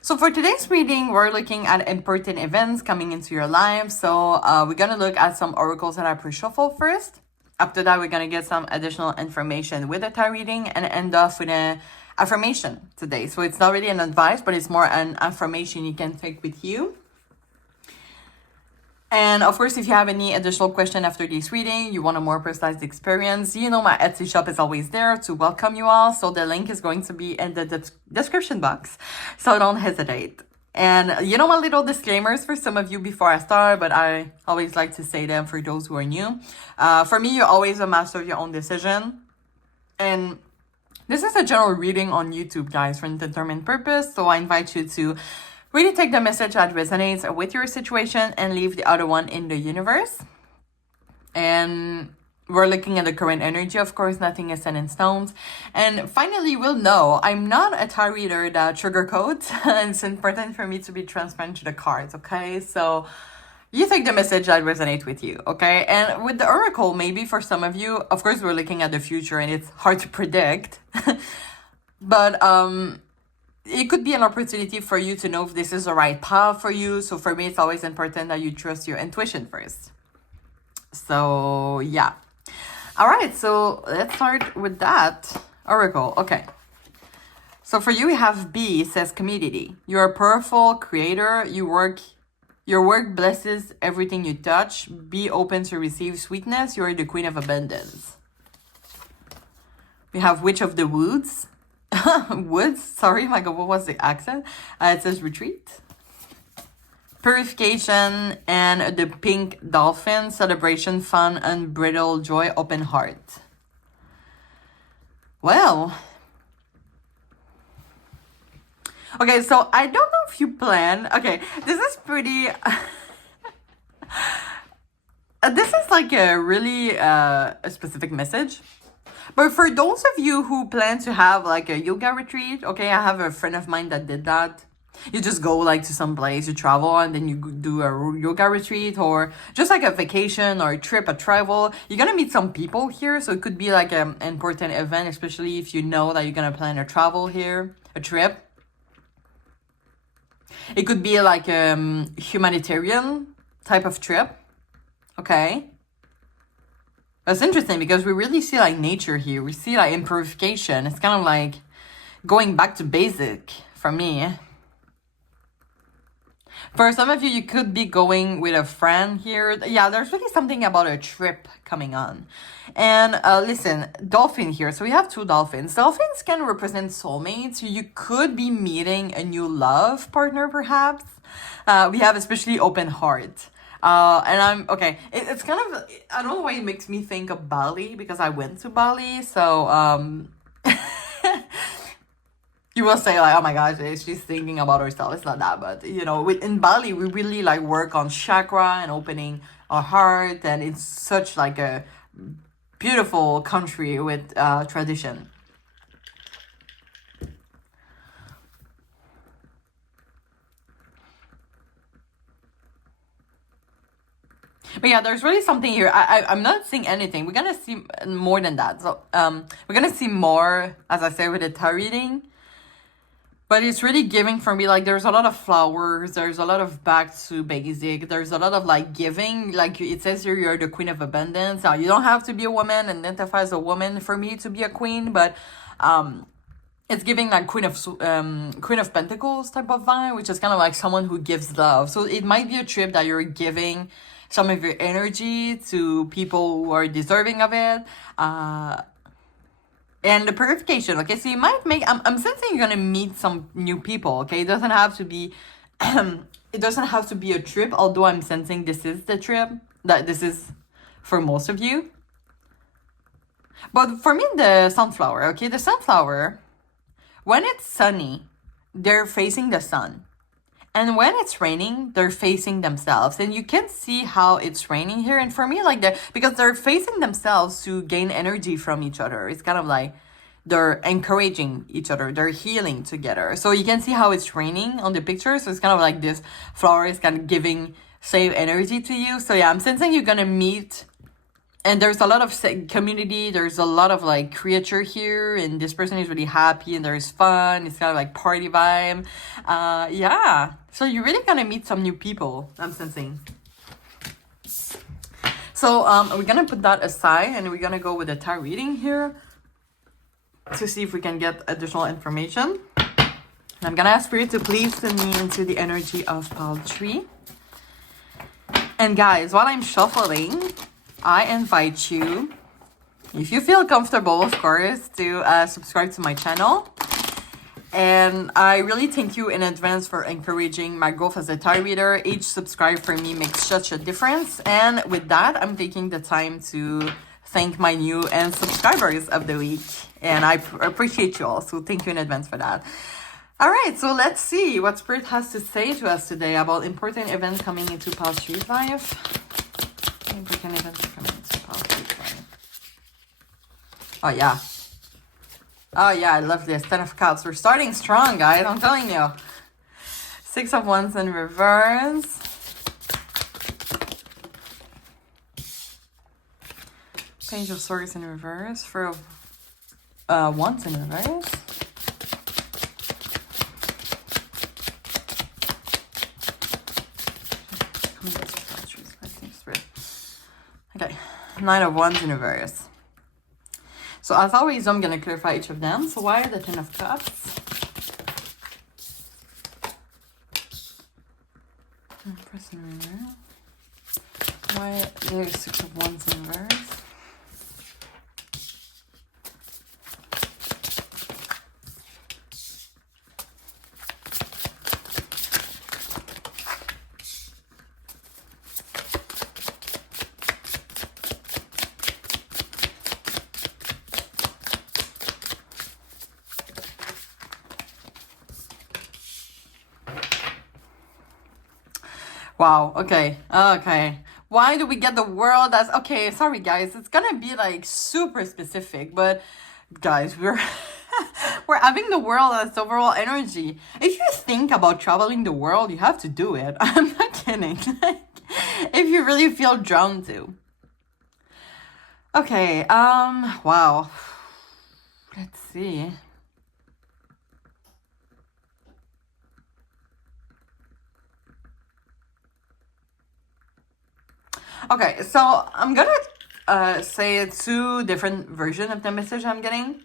So for today's reading, we're looking at important events coming into your life. So we're going to look at some oracles that I pre-shuffle first. After that, we're going to get some additional information with the tarot reading and end off with an affirmation today. So it's not really an advice, but it's more an affirmation you can take with you. And of course, if you have any additional question after this reading, you want a more precise experience, my Etsy shop is always there to welcome you all. So the link is going to be in the description box. So don't hesitate. And my little disclaimers for some of you before I start, but I always like to say them for those who are new. For me, you're always a master of your own decision. And this is a general reading on YouTube, guys, for a determined purpose. So I invite you to really take the message that resonates with your situation and leave the other one in the universe. And we're looking at the current energy, of course, nothing is set in stones. And finally, we'll know I'm not a tarot reader that sugarcoats. It's important for me to be transparent to the cards, okay? So you take the message that resonates with you, okay? And with the oracle, maybe for some of you, of course, we're looking at the future and it's hard to predict. But it could be an opportunity for you to know if this is the right path for you. So for me, it's always important that you trust your intuition first. So yeah. All right, so let's start with that oracle. Okay. So for you, we have B, says community. You're a powerful creator. Your work blesses everything you touch. Be open to receive sweetness. You're the queen of abundance. We have Witch of the Woods. Sorry, my God, what was the accent? It says retreat. Purification and the pink dolphin, celebration, fun, unbridled joy, open heart. Well, okay, so I don't know if you plan. Okay, this is pretty. This is like a really a specific message. But for those of you who plan to have like a yoga retreat, okay, I have a friend of mine that did that. You just go like to some place, you travel, and then you do a yoga retreat or just like a vacation or a trip, a travel. You're gonna meet some people here, so it could be like an important event, especially if you know that you're gonna plan a travel here, a trip. It could be like a humanitarian type of trip, okay? That's interesting because we really see like nature here. We see like impurification. It's kind of like going back to basic for me. For some of you, you could be going with a friend here. Yeah, there's really something about a trip coming on. And listen, dolphin here. So we have 2 dolphins. Dolphins can represent soulmates. So you could be meeting a new love partner, perhaps. We have especially open heart. And I'm, okay, it's kind of, I don't know why it makes me think of Bali, because I went to Bali, so, you will say like, oh my gosh, she's thinking about herself. It's not that, but, in Bali, we really, like, work on chakra and opening our heart, and it's such, like, a beautiful country with, tradition. But yeah, there's really something here. I'm not seeing anything. We're gonna see more than that. So we're gonna see more, as I say, with the tarot reading. But it's really giving for me, like, there's a lot of flowers, there's a lot of back to basic, there's a lot of, like, giving. Like, it says here you're the queen of abundance. Now, you don't have to be a woman and identify as a woman for me to be a queen, but it's giving, like, Queen of Pentacles type of vibe, which is kind of like someone who gives love. So it might be a trip that you're giving some of your energy to people who are deserving of it. And the purification, okay? So you might make, I'm sensing you're gonna meet some new people, okay? It doesn't have to be, it doesn't have to be a trip, although I'm sensing this is the trip, that this is for most of you. But for me, the sunflower, okay? The sunflower, when it's sunny, they're facing the sun. And when it's raining, they're facing themselves. And you can see how it's raining here. And for me, like, because they're facing themselves to gain energy from each other. It's kind of like they're encouraging each other. They're healing together. So you can see how it's raining on the picture. So it's kind of like this flower is kind of giving same energy to you. So yeah, I'm sensing you're going to meet. And there's a lot of community. There's a lot of, like, creature here. And this person is really happy and there's fun. It's kind of like party vibe. Yeah. So you're really going to meet some new people, I'm sensing. So we're going to put that aside and we're going to go with the tarot reading here to see if we can get additional information. I'm going to ask Spirit to please send me into the energy of palm tree. And guys, while I'm shuffling, I invite you, if you feel comfortable, of course, to subscribe to my channel. And I really thank you in advance for encouraging my growth as a tarot reader. Each subscribe for me makes such a difference. And with that, I'm taking the time to thank my new and subscribers of the week. And I appreciate you all. So thank you in advance for that. All right, so let's see what Spirit has to say to us today about important events coming into palm tree's life. Important events coming into palm tree's life. Oh, yeah. Oh, yeah, I love this. 10 of Cups. We're starting strong, guys. I'm telling you. 6 of Wands in reverse. Page of Swords in reverse. 4 of Wands in reverse. Okay. 9 of Wands in reverse. So as always, I'm going to clarify each of them. So why the 10 of Cups? Empress in reverse. Why the 6 of Wands in reverse? Wow, okay, okay. Why do we get the world as... Okay, sorry, guys. It's gonna be, like, super specific. But, guys, we're... we're having the world as overall energy. If you think about traveling the world, you have to do it. I'm not kidding. If you really feel drawn to. Okay, wow. Let's see. Okay, so I'm gonna say 2 different versions of the message I'm getting.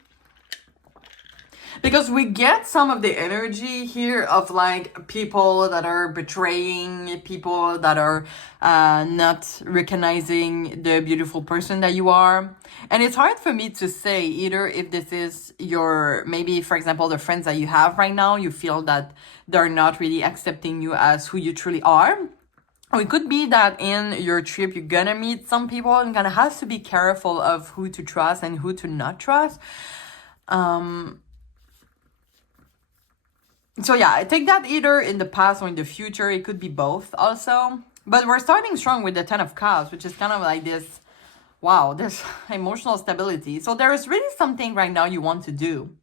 Because we get some of the energy here of, like, people that are betraying, people that are not recognizing the beautiful person that you are. And it's hard for me to say either if this is your, maybe, for example, the friends that you have right now, you feel that they're not really accepting you as who you truly are. Or it could be that in your trip, you're gonna meet some people and gonna have to be careful of who to trust and who to not trust. So yeah, I take that either in the past or in the future. It could be both also. But we're starting strong with the 10 of Cups, which is kind of like this, wow, this emotional stability. So there is really something right now you want to do.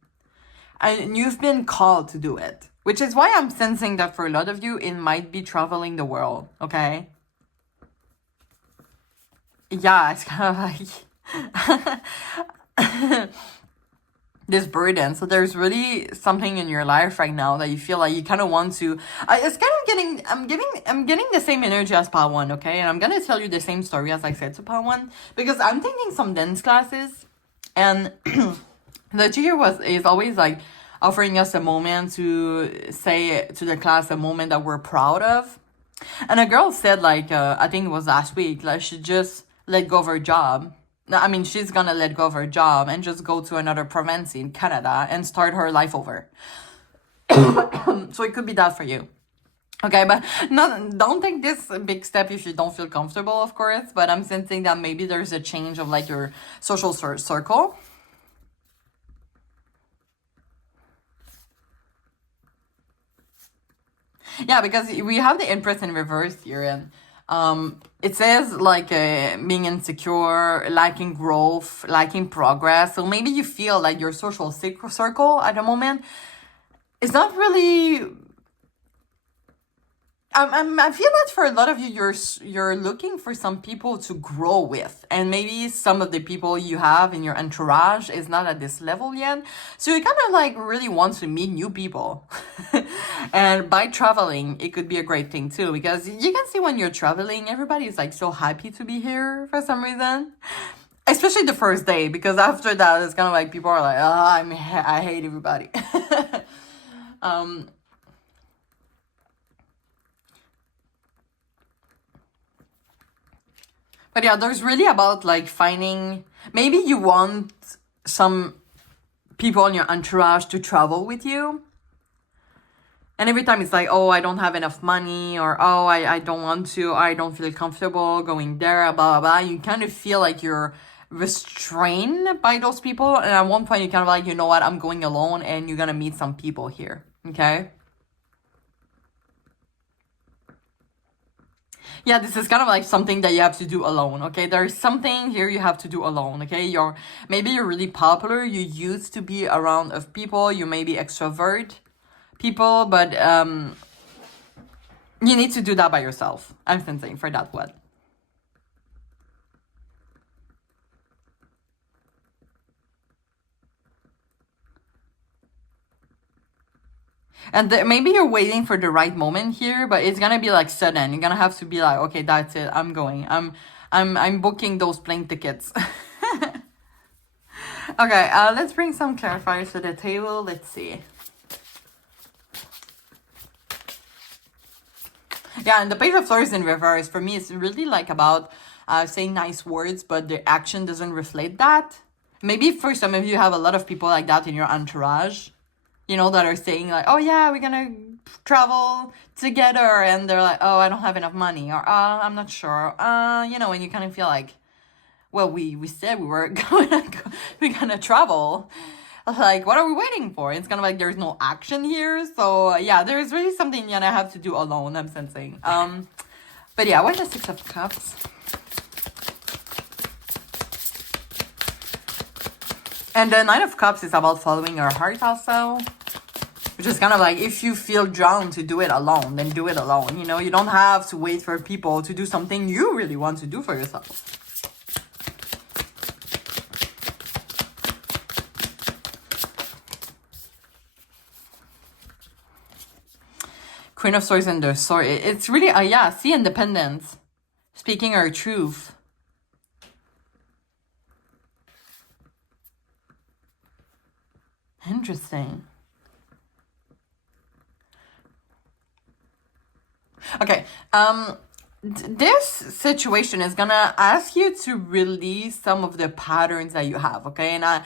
And you've been called to do it. Which is why I'm sensing that for a lot of you, it might be traveling the world, okay? yeah, it's kind of like this burden. So there's really something in your life right now that you feel like you kind of want to. It's kind of getting. I'm getting the same energy as part one. Okay, and I'm gonna tell you the same story as I said to part one because I'm taking some dance classes, and the teacher is always like offering us a moment to say to the class a moment that we're proud of. And a girl said, like, I think it was last week, like, she just let go of her job. No, I mean, she's gonna let go of her job and just go to another province in Canada and start her life over. So it could be that for you. Okay, but don't take this big step if you don't feel comfortable, of course. But I'm sensing that maybe there's a change of like your social circle. Yeah, because we have the Empress in reverse here, and it says like being insecure, lacking growth, lacking progress. So maybe you feel like your social circle at the moment is not really. I feel that for a lot of you, you're looking for some people to grow with, and maybe some of the people you have in your entourage is not at this level yet. So you kind of like really want to meet new people, and by traveling, it could be a great thing too because you can see when you're traveling, everybody is like so happy to be here for some reason. Especially the first day, because after that, it's kind of like people are like, oh, I hate everybody. um, But yeah, there's really about like finding, maybe you want some people in your entourage to travel with you. And every time it's like, oh, I don't have enough money, or oh, I don't want to, I don't feel comfortable going there, blah, blah, blah. You kind of feel like you're restrained by those people. And at one point, you're kind of like, you know what, I'm going alone and you're going to meet some people here. Okay. Yeah, this is kind of like something that you have to do alone, okay? There's something here you have to do alone, okay? Maybe you're really popular, you used to be around of people, you may be extrovert people, but you need to do that by yourself. I'm sensing for that one. And maybe you're waiting for the right moment here, but it's gonna be like sudden. You're gonna have to be like, okay, that's it. I'm going. I'm booking those plane tickets. Okay, let's bring some clarifiers to the table. Let's see. Yeah, and the Page of Swords in reverse, for me, it's really like about saying nice words, but the action doesn't reflect that. Maybe for some of you have a lot of people like that in your entourage, you know, that are saying like, oh yeah, we're gonna travel together, and they're like, oh, I don't have enough money, or I'm not sure, you know, and you kind of feel like, well, we said we were gonna travel. Like, what are we waiting for? It's kind of like there's no action here. So yeah, there's really something that I have to do alone, I'm sensing. But yeah, why the Six of Cups? And the Knight of Cups is about following your heart also. Which is kind of like, if you feel drawn to do it alone, then do it alone. You know, you don't have to wait for people to do something you really want to do for yourself. Queen of Swords and the Sword. It's really, yeah, see, independence. Speaking our truth. Interesting. Okay, this situation is gonna ask you to release some of the patterns that you have, okay? And I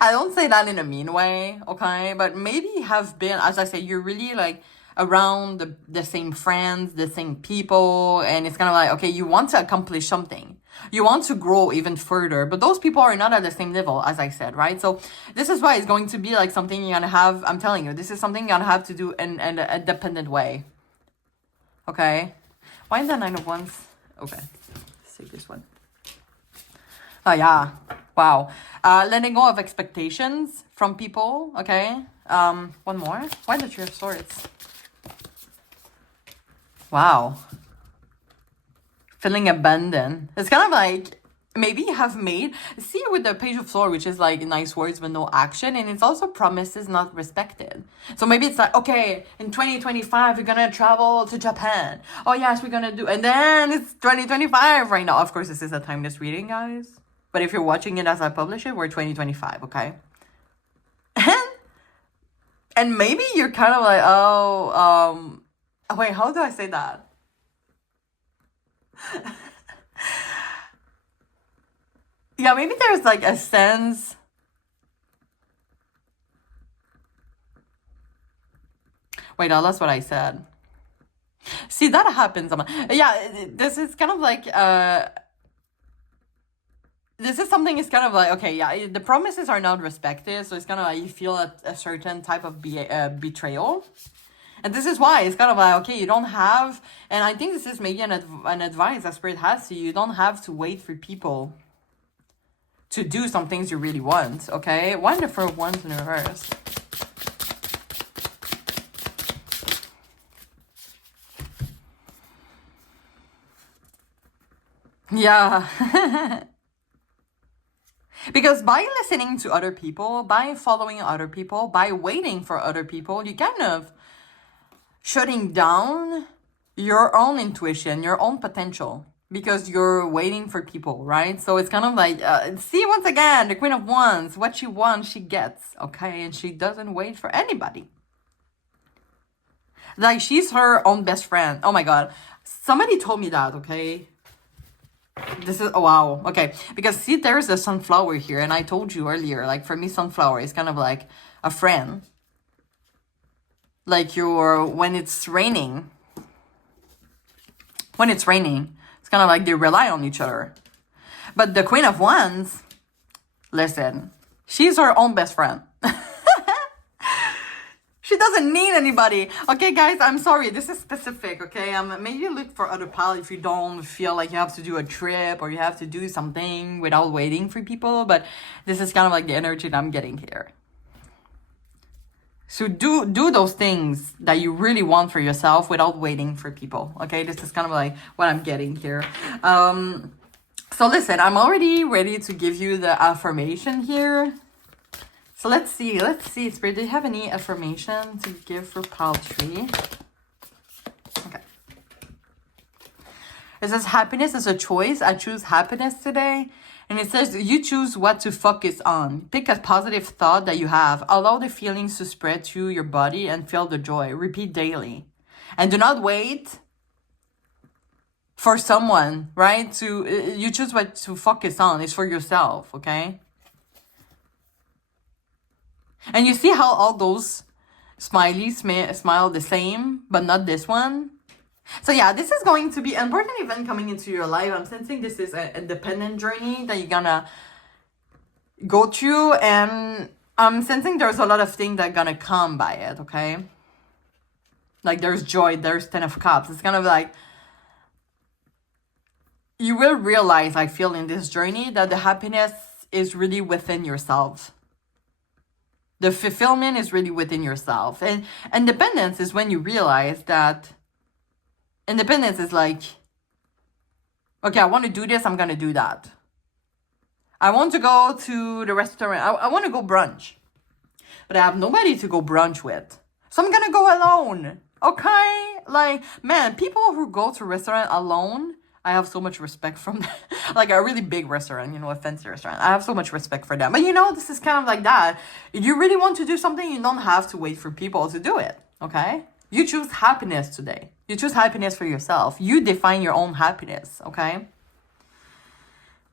I don't say that in a mean way, okay? But maybe you have been, as I say, you're really like around the same friends, the same people, and it's kind of like, okay, you want to accomplish something. You want to grow even further, but those people are not at the same level, as I said, right? So this is why it's going to be like something you're gonna have, I'm telling you, this is something you're gonna have to do in a dependent way. Okay. Why the Nine of Wands? Okay. Let's take this one. Oh, yeah. Wow. Letting go of expectations from people. Okay. One more. Why the Three of Swords? Wow. feeling abandoned. It's kind of like maybe you have made, see with the page of sword, which is like nice words but no action, and it's also promises not respected. So maybe it's like, okay, in 2025 we're gonna travel to Japan. Oh yes, we're gonna do, and then it's 2025 right now. Of course, this is a timeless reading, guys, but if you're watching it as I publish it, we're 2025, okay? And maybe you're kind of like, oh, wait, how do I say that? Yeah, maybe there's like a sense. Wait, I lost what I said. See, that happens. Yeah, this is kind of like this is something is kind of like, okay, yeah, the promises are not respected, so it's kind of like you feel a certain type of betrayal. And this is why it's kind of like, okay, you don't have, and I think this is maybe an advice that Spirit has to you. You don't have to wait for people to do some things you really want, okay? Wonderful ones in reverse. Yeah. Because by listening to other people, by following other people, by waiting for other people, you kind of shutting down your own intuition, your own potential, because you're waiting for people, right? So it's kind of like, see, once again, the Queen of Wands, what she wants, she gets, okay? And she doesn't wait for anybody. Like, she's her own best friend. Oh my God. Somebody told me that, okay? This is, oh wow, okay. Because see, there's a sunflower here, and I told you earlier, like, for me, sunflower is kind of like a friend. Like when it's raining, it's kind of like they rely on each other. But the Queen of Wands, listen, she's her own best friend. She doesn't need anybody. Okay, guys, I'm sorry. This is specific, okay? Maybe look for other pal if you don't feel like you have to do a trip or you have to do something without waiting for people. But this is kind of like the energy that I'm getting here. So do those things that you really want for yourself without waiting for people, okay? This is kind of like what I'm getting here. So listen, I'm already ready to give you the affirmation here. So let's see, Spirit, do you have any affirmation to give for Paltry? Okay. It says, happiness is a choice. I choose happiness today. And it says, you choose what to focus on. Pick a positive thought that you have. Allow the feelings to spread through your body and feel the joy. Repeat daily. And do not wait for someone, right? You choose what to focus on. It's for yourself, okay? And you see how all those smileys smile the same, but not this one? So yeah, this is going to be an important event coming into your life. I'm sensing this is a independent journey that you're gonna go through. And I'm sensing there's a lot of things that are gonna come by it, okay? Like there's joy, there's 10 of Cups. It's kind of like, you will realize, I feel in this journey, that the happiness is really within yourself. The fulfillment is really within yourself. And independence is when you realize that independence is like, okay, I want to do this, I'm going to do that. I want to go to the restaurant. I want to go brunch. But I have nobody to go brunch with. So I'm going to go alone. Okay? Like, man, people who go to a restaurant alone, I have so much respect from them. Like a really big restaurant, a fancy restaurant. I have so much respect for them. But this is kind of like that. If you really want to do something, you don't have to wait for people to do it. Okay? You choose happiness today. You choose happiness for yourself. You define your own happiness. Okay?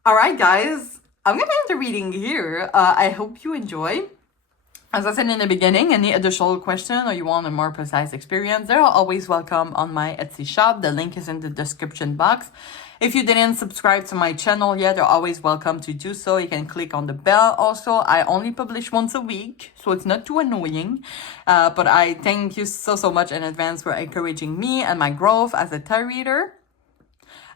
All right, guys. I'm going to end the reading here. I hope you enjoy. As I said in the beginning, any additional question or you want a more precise experience, they're always welcome on my Etsy shop. The link is in the description box. If you didn't subscribe to my channel yet, you're always welcome to do so. You can click on the bell. Also, I only publish once a week, so it's not too annoying. But I thank you so much in advance for encouraging me and my growth as a tarot reader.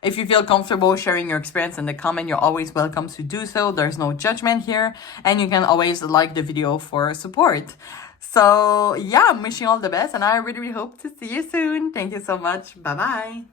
If you feel comfortable sharing your experience in the comment, you're always welcome to do so. There's no judgment here. And you can always like the video for support. So yeah, I'm wishing you all the best. And I really hope to see you soon. Thank you so much. Bye-bye.